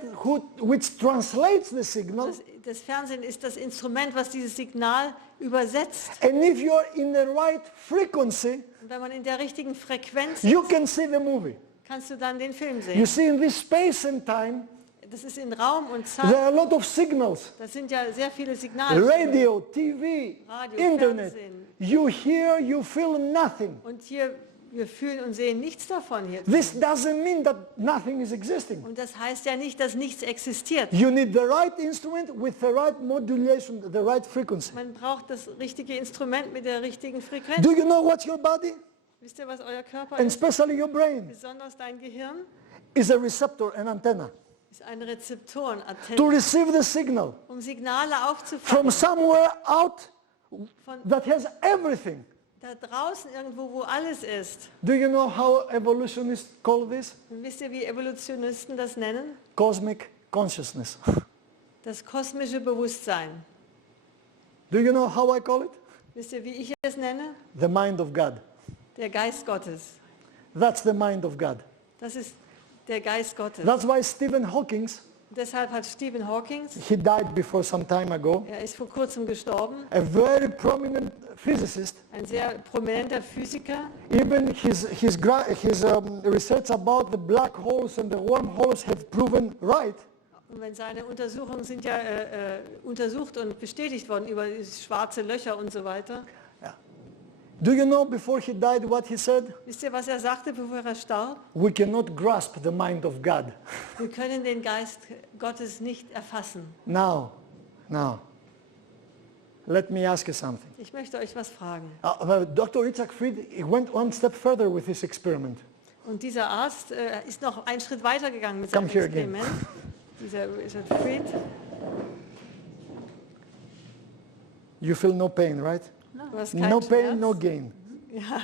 which translates the signal. Das Fernsehen ist das Instrument, was dieses Signal übersetzt. And if you are in the right frequency, Und wenn man in der richtigen Frequenz you ist, can see the movie. kannst du dann den Film You sehen. see, in this space and time, Das ist in Raum und there Zeit. are a lot of signals. Das sind ja sehr viele Signale. Radio, TV, Radio, Internet. Fernsehen. You hear, you feel nothing. Und hier, wir fühlen und sehen nichts davon hier. This doesn't mean that nothing is existing. Und das heißt ja nicht, dass nichts existiert. You need the right instrument with the right modulation, the right frequency. Man braucht das richtige Instrument mit der richtigen Frequenz. Do you know what your body, Wisst ihr, was euer Körper and ist? especially your brain, Besonders dein Gehirn is a receptor, an antenna, ist eine Rezeptorenantenne, to receive the signal um Signale from aufzufangen. somewhere out Von that has everything. da draußen irgendwo, wo alles ist. Do you know how evolutionists call this? Und wisst ihr, wie Evolutionisten das nennen? Cosmic consciousness. Das kosmische Bewusstsein. Do you know how I call it? Wisst ihr, wie ich es nenne? The mind of God. Der Geist Gottes. That's the mind of God. Das ist der Geist Gottes. That's why Stephen Hawking, Deshalb hat Stephen Hawking, he died before some time ago, er ist vor kurzem gestorben, a very prominent physicist. ein sehr prominenter Physiker. Even his research about the black holes and the wormholes have proven right. Und wenn seine Untersuchungen sind ja untersucht und bestätigt worden über schwarze Löcher und so weiter. Do you know before he died what he said? Wisst ihr, was er sagte, bevor er starb? We cannot grasp the mind of God. Wir können den Geist Gottes nicht erfassen. Now, let me ask you something. Ich möchte euch was fragen. Dr. Isaac Fried he went one step further with his experiment. Und dieser Arzt ist noch einen Schritt weiter gegangen mit Come seinem here again. Experiment. Dieser Richard Fried. You feel no pain, right? Du hast keinen No pain, Schmerz. no gain. Ja,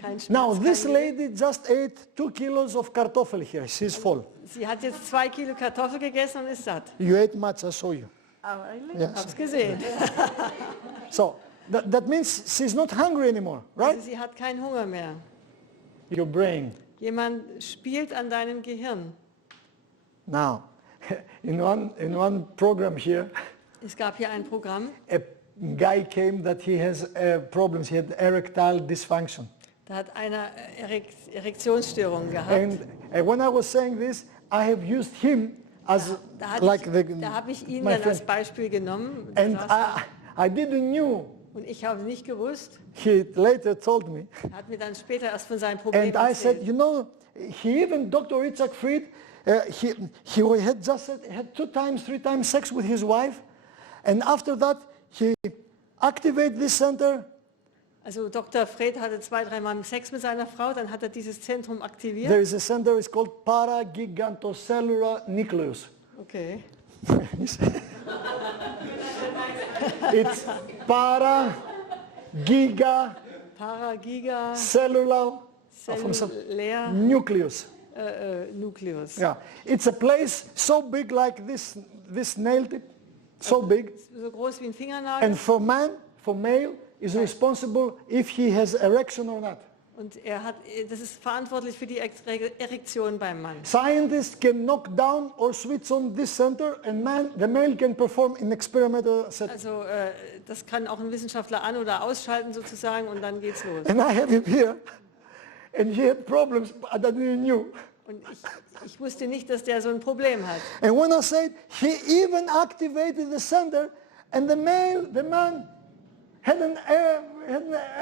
kein Schmerz. Now, this kein lady just ate 2 kilos of kartoffel here. She's full. Sie hat jetzt 2 Kilo Kartoffel gegessen und ist satt. You ate much, I saw you. Aber eigentlich Yes. hab's gesehen. So, that means she's not hungry anymore, right? Also sie hat keinen Hunger mehr. Your brain. Jemand spielt an deinem Gehirn. Now, in one program here, Es gab hier ein Programm, a guy came that he has problems. He had erectile dysfunction. da hat einer Erektionsstörungen gehabt. And when I was saying this, I have used him as Da habe ich ihn my dann als friend. Beispiel genommen. And saß da. I didn't knew. Und ich habe nicht gewusst. He later told me. Er hat mir dann später erst von seinem Problem And I said, erzählt. you know, he even Dr. Isaac Fried, he had just had 2 times, 3 times sex with his wife, and after that he activated this center, Also Dr. Fred hatte 2, 3 Mal Sex mit seiner Frau, dann hat er dieses Zentrum aktiviert. There is a center, it's called paragigantocellular nucleus. Okay. It's paragigacellular Paragiga Zellulär nucleus. Nukleus. Yeah, it's a place so big like this nail tip, so big, So groß wie ein Fingernagel. and for male, is responsible if he has erection or not. Und das ist verantwortlich für die Erektion beim Mann. Scientists can knock down or switch on this center, and the male can perform in experimental setting. Also das kann auch ein Wissenschaftler an- oder ausschalten sozusagen und dann geht's los. And I have him here, and he had problems, but I didn't knew. Und ich wusste nicht, dass der so ein Problem hat. And when I said, he even activated the center, and the man had an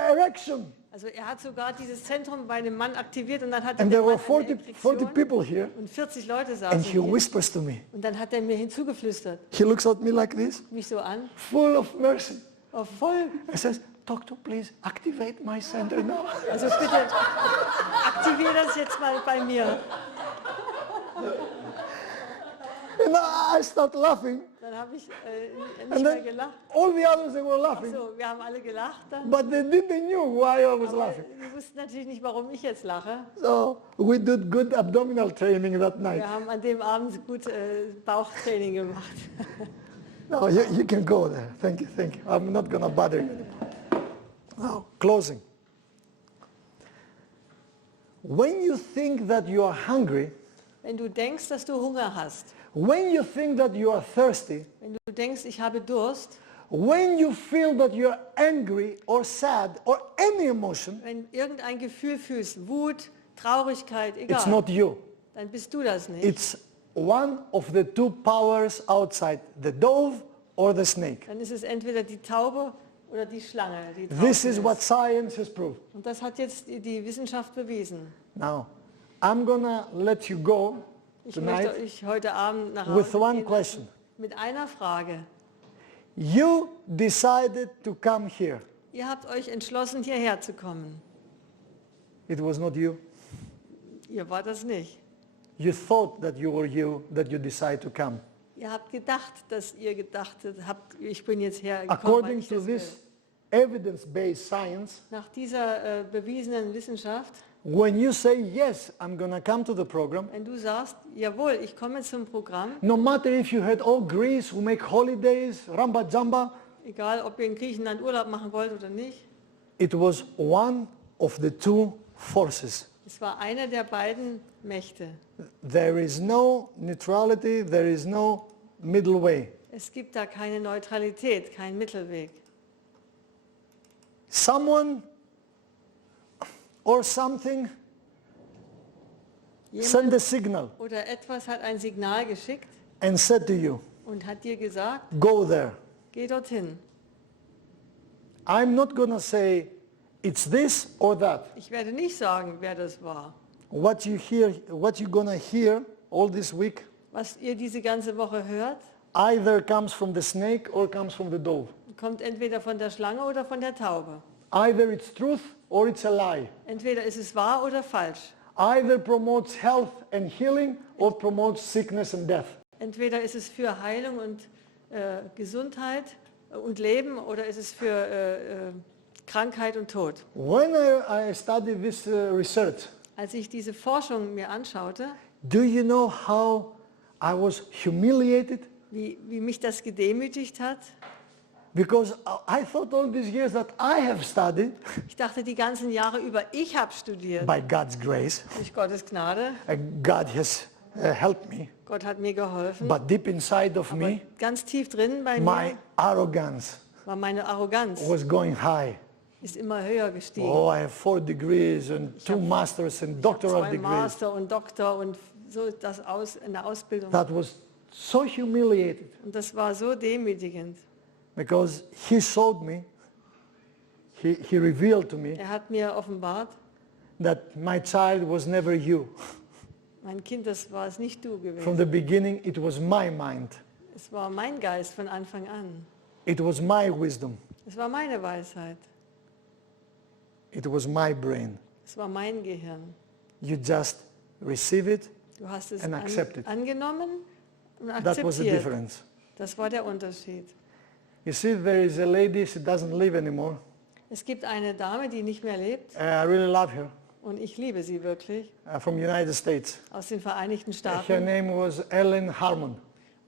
erection. Also er hat sogar dieses Zentrum bei einem Mann aktiviert und dann hat And der there Mann were eine 40 Erektion people here, und 40 Leute and saßen he hier. whispers to me. Und dann hat er mir hinzugeflüstert, He looks at me like this, mich so an, full of mercy. oh, voll. He says, Doctor, please activate my center now. Also bitte aktivier das jetzt mal bei mir. And I start laughing, Dann habe ich and nicht mehr then gelacht. all the others, they were laughing. So, wir haben alle gelacht dann. But they didn't know why I was Aber laughing. wir wussten natürlich nicht, warum ich jetzt lache. So we did good abdominal training that night. Wir haben an dem Abend gut Bauchtraining gemacht. No, you can go there. Thank you, thank you. I'm not going to bother you. Now, closing. When you think that you are hungry, Wenn du denkst, dass du Hunger hast, when you think that you are thirsty, wenn du denkst, ich habe Durst, when you feel that you are angry or sad or any emotion, wenn irgendein Gefühl fühlst, Wut, Traurigkeit, it's egal, not you. dann bist du das nicht. It's one of the 2 powers outside, the dove or the snake. Dann ist es entweder die Taube oder die Schlange, die This draußen is ist. what science has proved. Und das hat jetzt die Wissenschaft bewiesen. Now, I'm going to let you go Ich möchte tonight euch heute Abend nach with Hause one gehen question. lassen mit einer Frage. You decided to come here. Ihr habt euch entschlossen, hierher zu kommen. It was not you. Ihr wart das nicht. You thought that you were you, that you decided to come. Ihr habt gedacht, dass ihr gedacht habt, ich bin jetzt hergekommen, weil According ich to das will. this evidence-based science, Nach dieser bewiesenen Wissenschaft, when you say, yes, I'm going to come to the program, wenn du sagst, jawohl, ich komme zum Programm, no matter if you had all Greece who make holidays, Ramba Jamba, egal ob ihr in Griechenland Urlaub machen wollt oder nicht, it was one of the 2 forces. es war einer der beiden Mächte. There is no neutrality, there is no middle way. Es gibt da keine Neutralität, keinen Mittelweg. someone or something sent a signal oder etwas hat ein Signal geschickt and said to you, und hat dir gesagt, go there. geh dorthin. I'm not going to say it's this or that. Ich werde nicht sagen, wer das war. What you're going to hear all this week Was ihr diese ganze Woche hört, either comes from the snake or comes from the dove. kommt entweder von der Schlange oder von der Taube. Either it's truth or it's a lie. Entweder ist es wahr oder falsch. Either promotes health and healing or promotes sickness and death. Entweder ist es für Heilung und Gesundheit und Leben oder ist es für Krankheit und Tod. When I studied this research, Als ich diese Forschung mir anschaute, do you know how I was humiliated? wie mich das gedemütigt hat, Because I thought all these years that I have studied ich dachte die ganzen Jahre über, ich habe studiert, by God's grace. durch Gottes Gnade, God has helped me. Gott hat mir geholfen, But deep inside of aber me, ganz tief drin bei my mir arrogance war meine Arroganz, was going high. ist immer höher gestiegen. Oh, I have 4 degrees and 2 masters and doctoral 2 degrees. Master und Doktor und so das in der Ausbildung. That was so humiliated Und das war so demütigend. because he showed me, he revealed to me Er hat mir offenbart, that my child was never you. mein Kind, das war es nicht du From gewesen. the beginning, it was my mind. Es war mein Geist von Anfang an. It was my wisdom. Es war meine Weisheit. It was my brain. Es war mein Gehirn. You just receive it. Du hast es And accept it. angenommen und That was the akzeptiert. difference. Das war der Unterschied. You see, there is a lady, she doesn't live anymore. Es gibt eine Dame, die nicht mehr lebt I really love her, und ich liebe sie wirklich, from United States. aus den Vereinigten Her Staaten. name was Ellen Harmon.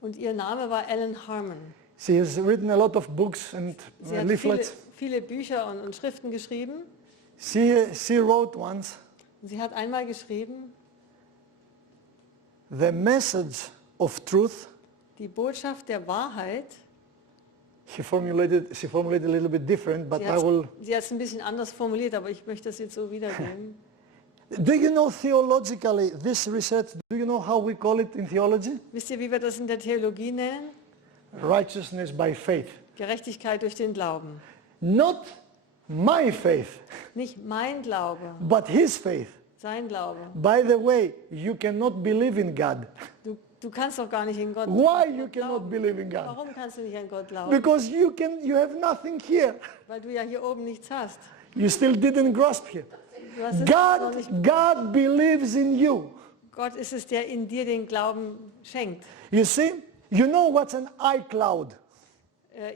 Und ihr Name war Ellen Harmon. She has written a lot of books and Sie hat leaflets. viele Bücher und Schriften geschrieben. She wrote once, Und sie hat einmal geschrieben, the message of truth. die Botschaft der Wahrheit. She formulated a little bit different, but I will. Sie hat es ein bisschen anders formuliert, aber ich möchte das jetzt so wiedergeben. Do you know theologically this research? Do you know how we call it in theology? Wisst ihr, wie wir das in der Theologie nennen? Righteousness by faith. Gerechtigkeit durch den Glauben. Not my faith, Nicht mein Glaube, but his faith. sein Glaube. By the way, you cannot believe in God. Du kannst doch gar nicht in Gott Why you glauben. cannot believe in God? Warum kannst du nicht an Gott glauben? Because you have nothing here. Weil du ja hier oben nichts hast. You still didn't grasp here. Du hast es noch nicht. God believes in you. Gott ist es, der in dir den Glauben schenkt. You see, you know what's an iCloud.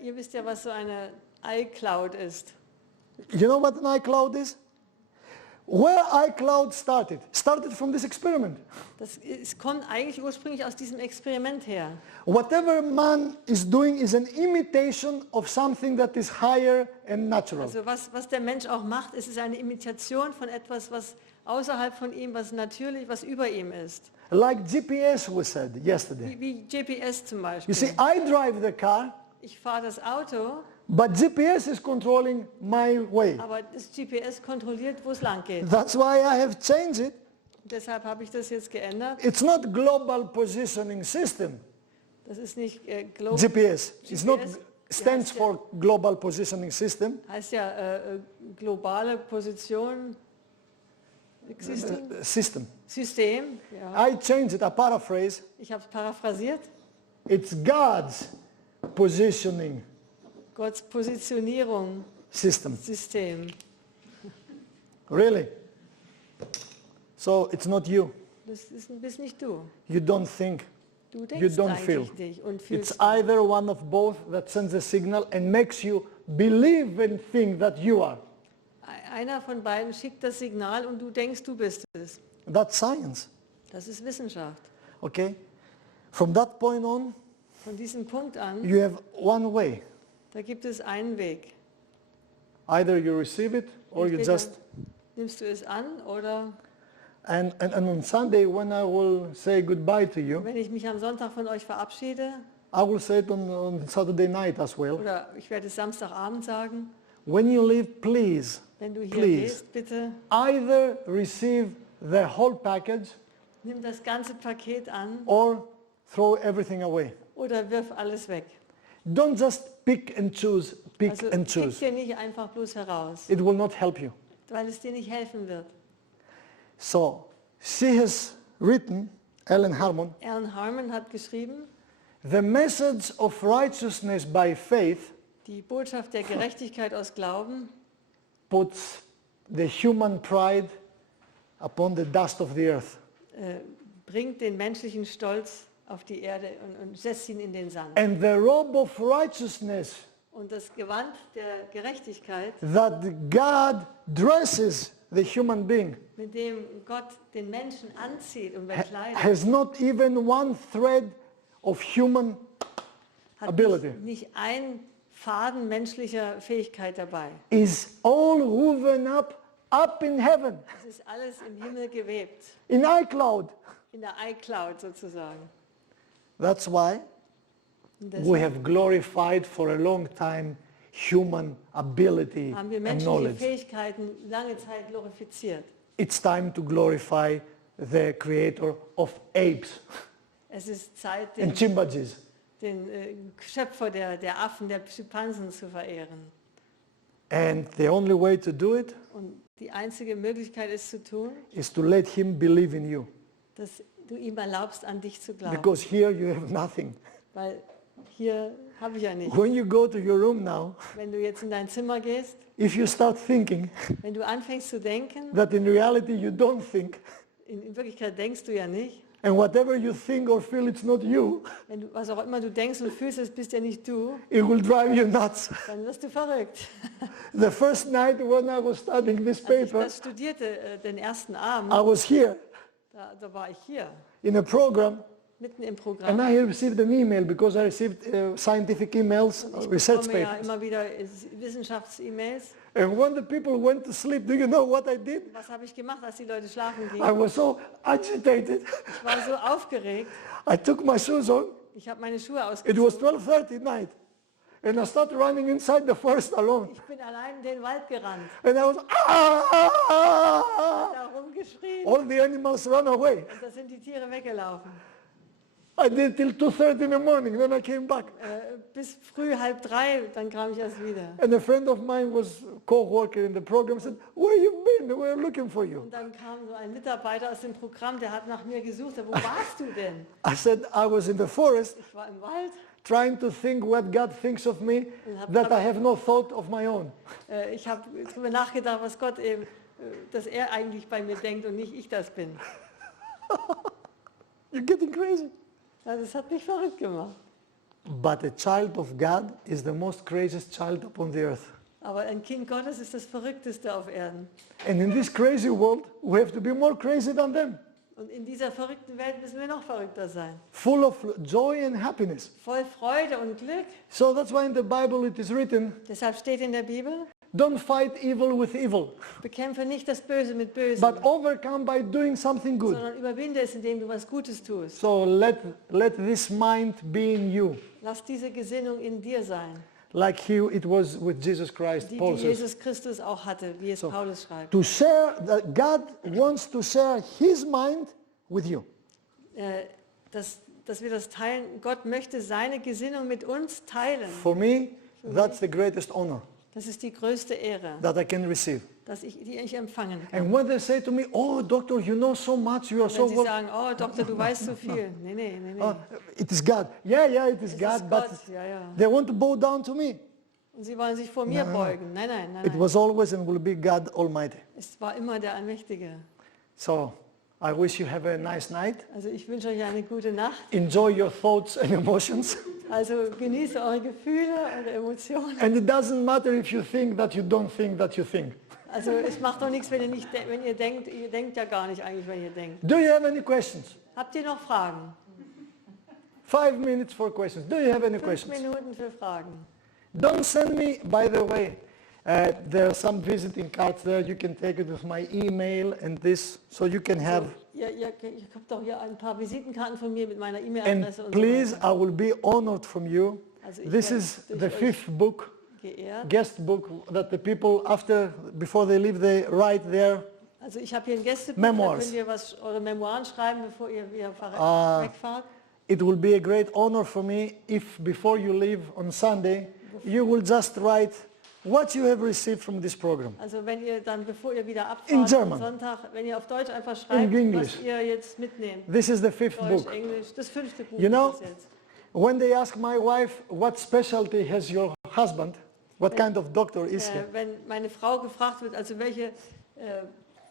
Ihr wisst ja, was so eine iCloud ist. You know what an iCloud is? Where iCloud started from this experiment. Es kommt eigentlich ursprünglich aus diesem Experiment her. Whatever man is doing is an imitation of something that is higher and natural. Also was der Mensch auch macht, ist eine Imitation von etwas, was außerhalb von ihm, was natürlich, was über ihm ist. Like GPS was said yesterday. Wie GPS zum You Beispiel. see, I drive the car, Ich fahre das Auto, but GPS is controlling my way. aber das GPS kontrolliert, wo es lang geht. That's why I have changed it. Deshalb habe ich das jetzt geändert. It's not global positioning system, Das ist nicht Global. GPS. It's not GPS, stands ja, for global positioning system. Heißt ja globale Position, System. System. Ja. I changed it, I paraphrase. Ich habe es paraphrasiert. It's God's positioning Gottes Positionierung, system. System. Really? So it's not you. Bist nicht du. You don't think. Du You denkst don't eigentlich feel. nicht und It's fühlst. either one of both that sends a signal and makes you believe and think that you are. Einer von beiden schickt das Signal und du denkst, du bist es. That's science. Das ist Wissenschaft. Okay? From that point on, Von diesem Punkt an, you have one way. da gibt es einen Weg. Either you receive it or you Entweder just... nimmst du es an oder And on Sunday when I will say goodbye to you, wenn ich mich am Sonntag von euch verabschiede I will say it on Saturday night as well. oder ich werde es Samstagabend sagen, when you leave, please, wenn du hier please, gehst, bitte either receive the whole package nimm das ganze Paket an or throw everything away. oder wirf alles weg. Don't just pick and choose, pick Also and pick choose. dir nicht einfach bloß heraus, It will not help you. weil es dir nicht helfen wird. So, she has written, Ellen Harmon, Alan Harmon hat geschrieben, the message of righteousness by faith die Botschaft der Gerechtigkeit aus Glauben puts the human pride upon the dust of the earth. bringt den menschlichen Stolz auf die Erde und setzt ihn in den Sand. And the robe of righteousness Und das Gewand der Gerechtigkeit, that God dresses the human being mit dem Gott den Menschen anzieht und bekleidet, has not even one thread of human hat ability. nicht ein Faden menschlicher Fähigkeit dabei. Is all woven up in heaven, Es ist alles im Himmel gewebt, in iCloud. in der iCloud sozusagen. That's why Und we deshalb have glorified for a long time human ability haben wir and menschliche knowledge. Fähigkeiten lange Zeit glorifiziert. It's time to glorify the creator of apes Es ist Zeit, and chimpanzees. den Schöpfer der Affen, der Schimpansen zu verehren. And the only way to do it Und die einzige Möglichkeit, es zu tun, is to let him believe in you. dass du ihm erlaubst, an dich zu glauben. Because here you have nothing. Weil hier habe ich ja nichts. When you go to your room now, Wenn du jetzt in dein Zimmer gehst, if you start thinking wenn du anfängst zu denken, that in reality you don't think, in Wirklichkeit denkst du ja nicht, and whatever you think or feel it's not you, wenn du, was auch immer du denkst und fühlst, es bist ja nicht du, it will drive you nuts. dann wirst du verrückt. The first night when I was studying this Als ich paper, das studierte, den ersten Abend, I was here da war ich hier, in a program, mitten im and Programm. I received an email because I received scientific emails, Ich research bekomme ja papers. immer wieder Wissenschafts-E-Mails. And when the people went to sleep, do you know what I did? Was habe ich gemacht, als die Leute schlafen I gingen? was so agitated. Ich war so aufgeregt. I took my shoes on. Ich habe meine Schuhe It was ausgezogen. 12:30 night. And I started running inside the forest alone. Ich bin allein in den Wald gerannt. And I was, ah! Da rumgeschrien. All the animals ran away. Und da sind die Tiere weggelaufen. I did till 2:30 in the morning, then I came back. Bis früh 2:30, dann kam ich erst wieder. And a friend of mine was co-worker in the program, said, where you been? We're looking for you. Und dann kam so ein Mitarbeiter aus dem Programm, der hat nach mir gesucht. Wo warst du denn? I said, I was in the forest Ich war im Wald. trying to think what God thinks of me, that I have no thought of my own. Ich habe darüber nachgedacht, was Gott eben, dass er eigentlich bei mir denkt und nicht ich das bin. You're getting crazy. Also es hat mich verrückt gemacht. But a child of God is the most craziest child upon the earth. Aber ein Kind Gottes ist das Verrückteste auf Erden. And in this crazy world, we have to be more crazy than them. Und in dieser verrückten Welt müssen wir noch verrückter sein. Full of joy and happiness. Voll Freude und Glück. So that's why in the Bible it is written, Deshalb steht in der Bibel, don't fight evil with evil, bekämpfe nicht das Böse mit Bösem, but overcome by doing something good. sondern überwinde es, indem du was Gutes tust. So let this mind be in you, Lass diese Gesinnung in dir sein, like it was with Jesus Christ, die Paul says. Jesus Christus auch hatte, wie es Paulus schreibt. To share, that God wants to share his mind with you. Dass wir das teilen, Gott möchte seine Gesinnung mit uns teilen. For me, that's the greatest honor Das ist die größte Ehre, that I can receive. die ich empfangen kann. And when they say to me, oh, doctor, you know so much, you are so Wenn sie well. sagen, oh Doktor, du weißt so viel. Nee. It is God. Yeah, it is Es God, ist but Gott, ja. they want to bow down to me. Und sie wollen sich vor mir beugen. Nein. It was always and will be God Almighty. Es war immer der Allmächtige. So I wish you have a nice night. Also ich wünsche euch eine gute Nacht. Enjoy your thoughts and emotions. Also genieße eure Gefühle, eure Emotionen. And it doesn't matter if you think that you don't think that you think. Also es macht doch nichts, wenn ihr denkt ja gar nicht eigentlich, wenn ihr denkt. Do you have any questions? Habt ihr noch Fragen? 5 minutes for questions. Do you have any 5 questions? Minuten für Fragen. Don't send me, by the way, there are some visiting cards there. You can take it with my email and this, so you can have. Ihr habt doch hier ein paar Visitenkarten von mir mit meiner And E-Mail-Adresse und please, so weiter. I will be honored from you. Also ich This werde is durch the euch 5th book geehrt. guest book that the people before they leave, they write there. Also ich habe hier ein Gästebuch, Memoirs. da könnt ihr eure Memoiren schreiben, bevor ihr wieder wegfahrt. It will be a great honor for me if before you leave on Sunday, you will just write what you have received from this program. Also wenn ihr dann, bevor ihr wieder In abfahrt German. am Sonntag, wenn ihr auf Deutsch einfach schreibt, English. was ihr jetzt mitnehmt. This is the fifth Deutsch, book. Englisch, das 5. Buch You know, ist das jetzt. when they ask my wife, what specialty has your husband? What kind of doctor is he? Wenn meine Frau gefragt wird, also welche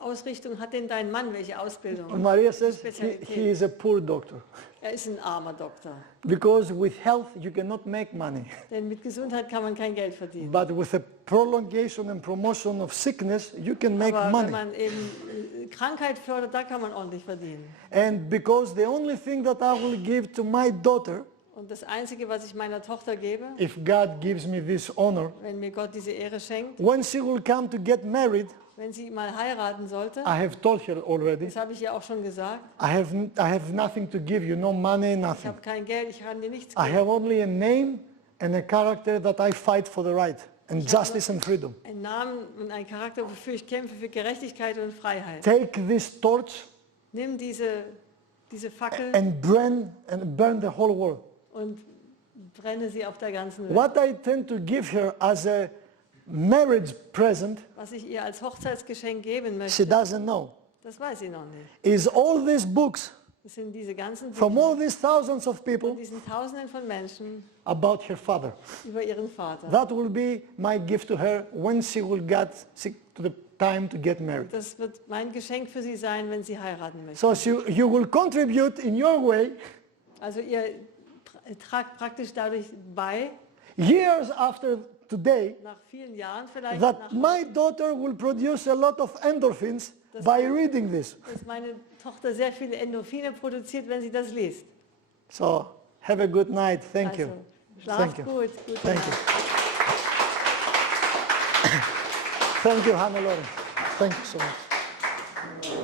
Ausrichtung hat denn dein Mann, welche Ausbildung? And Maria says Spezialität. he is a poor doctor. Er ist ein armer Doktor. Because with health you cannot make money. Denn mit Gesundheit kann man kein Geld verdienen. But with a prolongation and promotion of sickness, you can make Aber wenn money. man eben Krankheit fördert, da kann man ordentlich verdienen. And because the only thing that I will give to my daughter, Und das Einzige, was ich meiner Tochter gebe, if God gives me this honor, wenn mir Gott diese Ehre schenkt, when she will come to get married, wenn sie mal heiraten sollte, I have told her already, das habe ich ihr auch schon gesagt, I have nothing to give you, no money, ich nothing. habe kein Geld, ich kann dir nichts I geben. have only a name and a character that I fight for the right and justice and freedom. Einen Namen und einen Charakter, wofür ich kämpfe, für Gerechtigkeit und Freiheit. Take this torch Nimm diese Fackel and burn the whole world. und brenne sie auf der ganzen Welt. What I tend to give her as a marriage present, Was ich ihr als Hochzeitsgeschenk geben she möchte, doesn't know, das weiß sie noch nicht. is all these books Das sind diese ganzen from Bücher all these thousands of von people diesen Tausenden von Menschen about her father. über ihren Vater. That will be my gift to her when she will get to the time to get married. Das wird mein Geschenk für sie sein, wenn sie heiraten möchte. So you will contribute in your way Also ihr tragt praktisch dadurch bei, years after today nach vielen Jahren vielleicht, that my daughter will produce a lot of endorphins by reading this. dass meine Tochter sehr viele Endorphine produziert, wenn sie das liest. So have a good night. Thank you. Also, schlaft Thank you. gut. Gute Thank Nacht. you. Thank you, Hannelore. Thank you so much.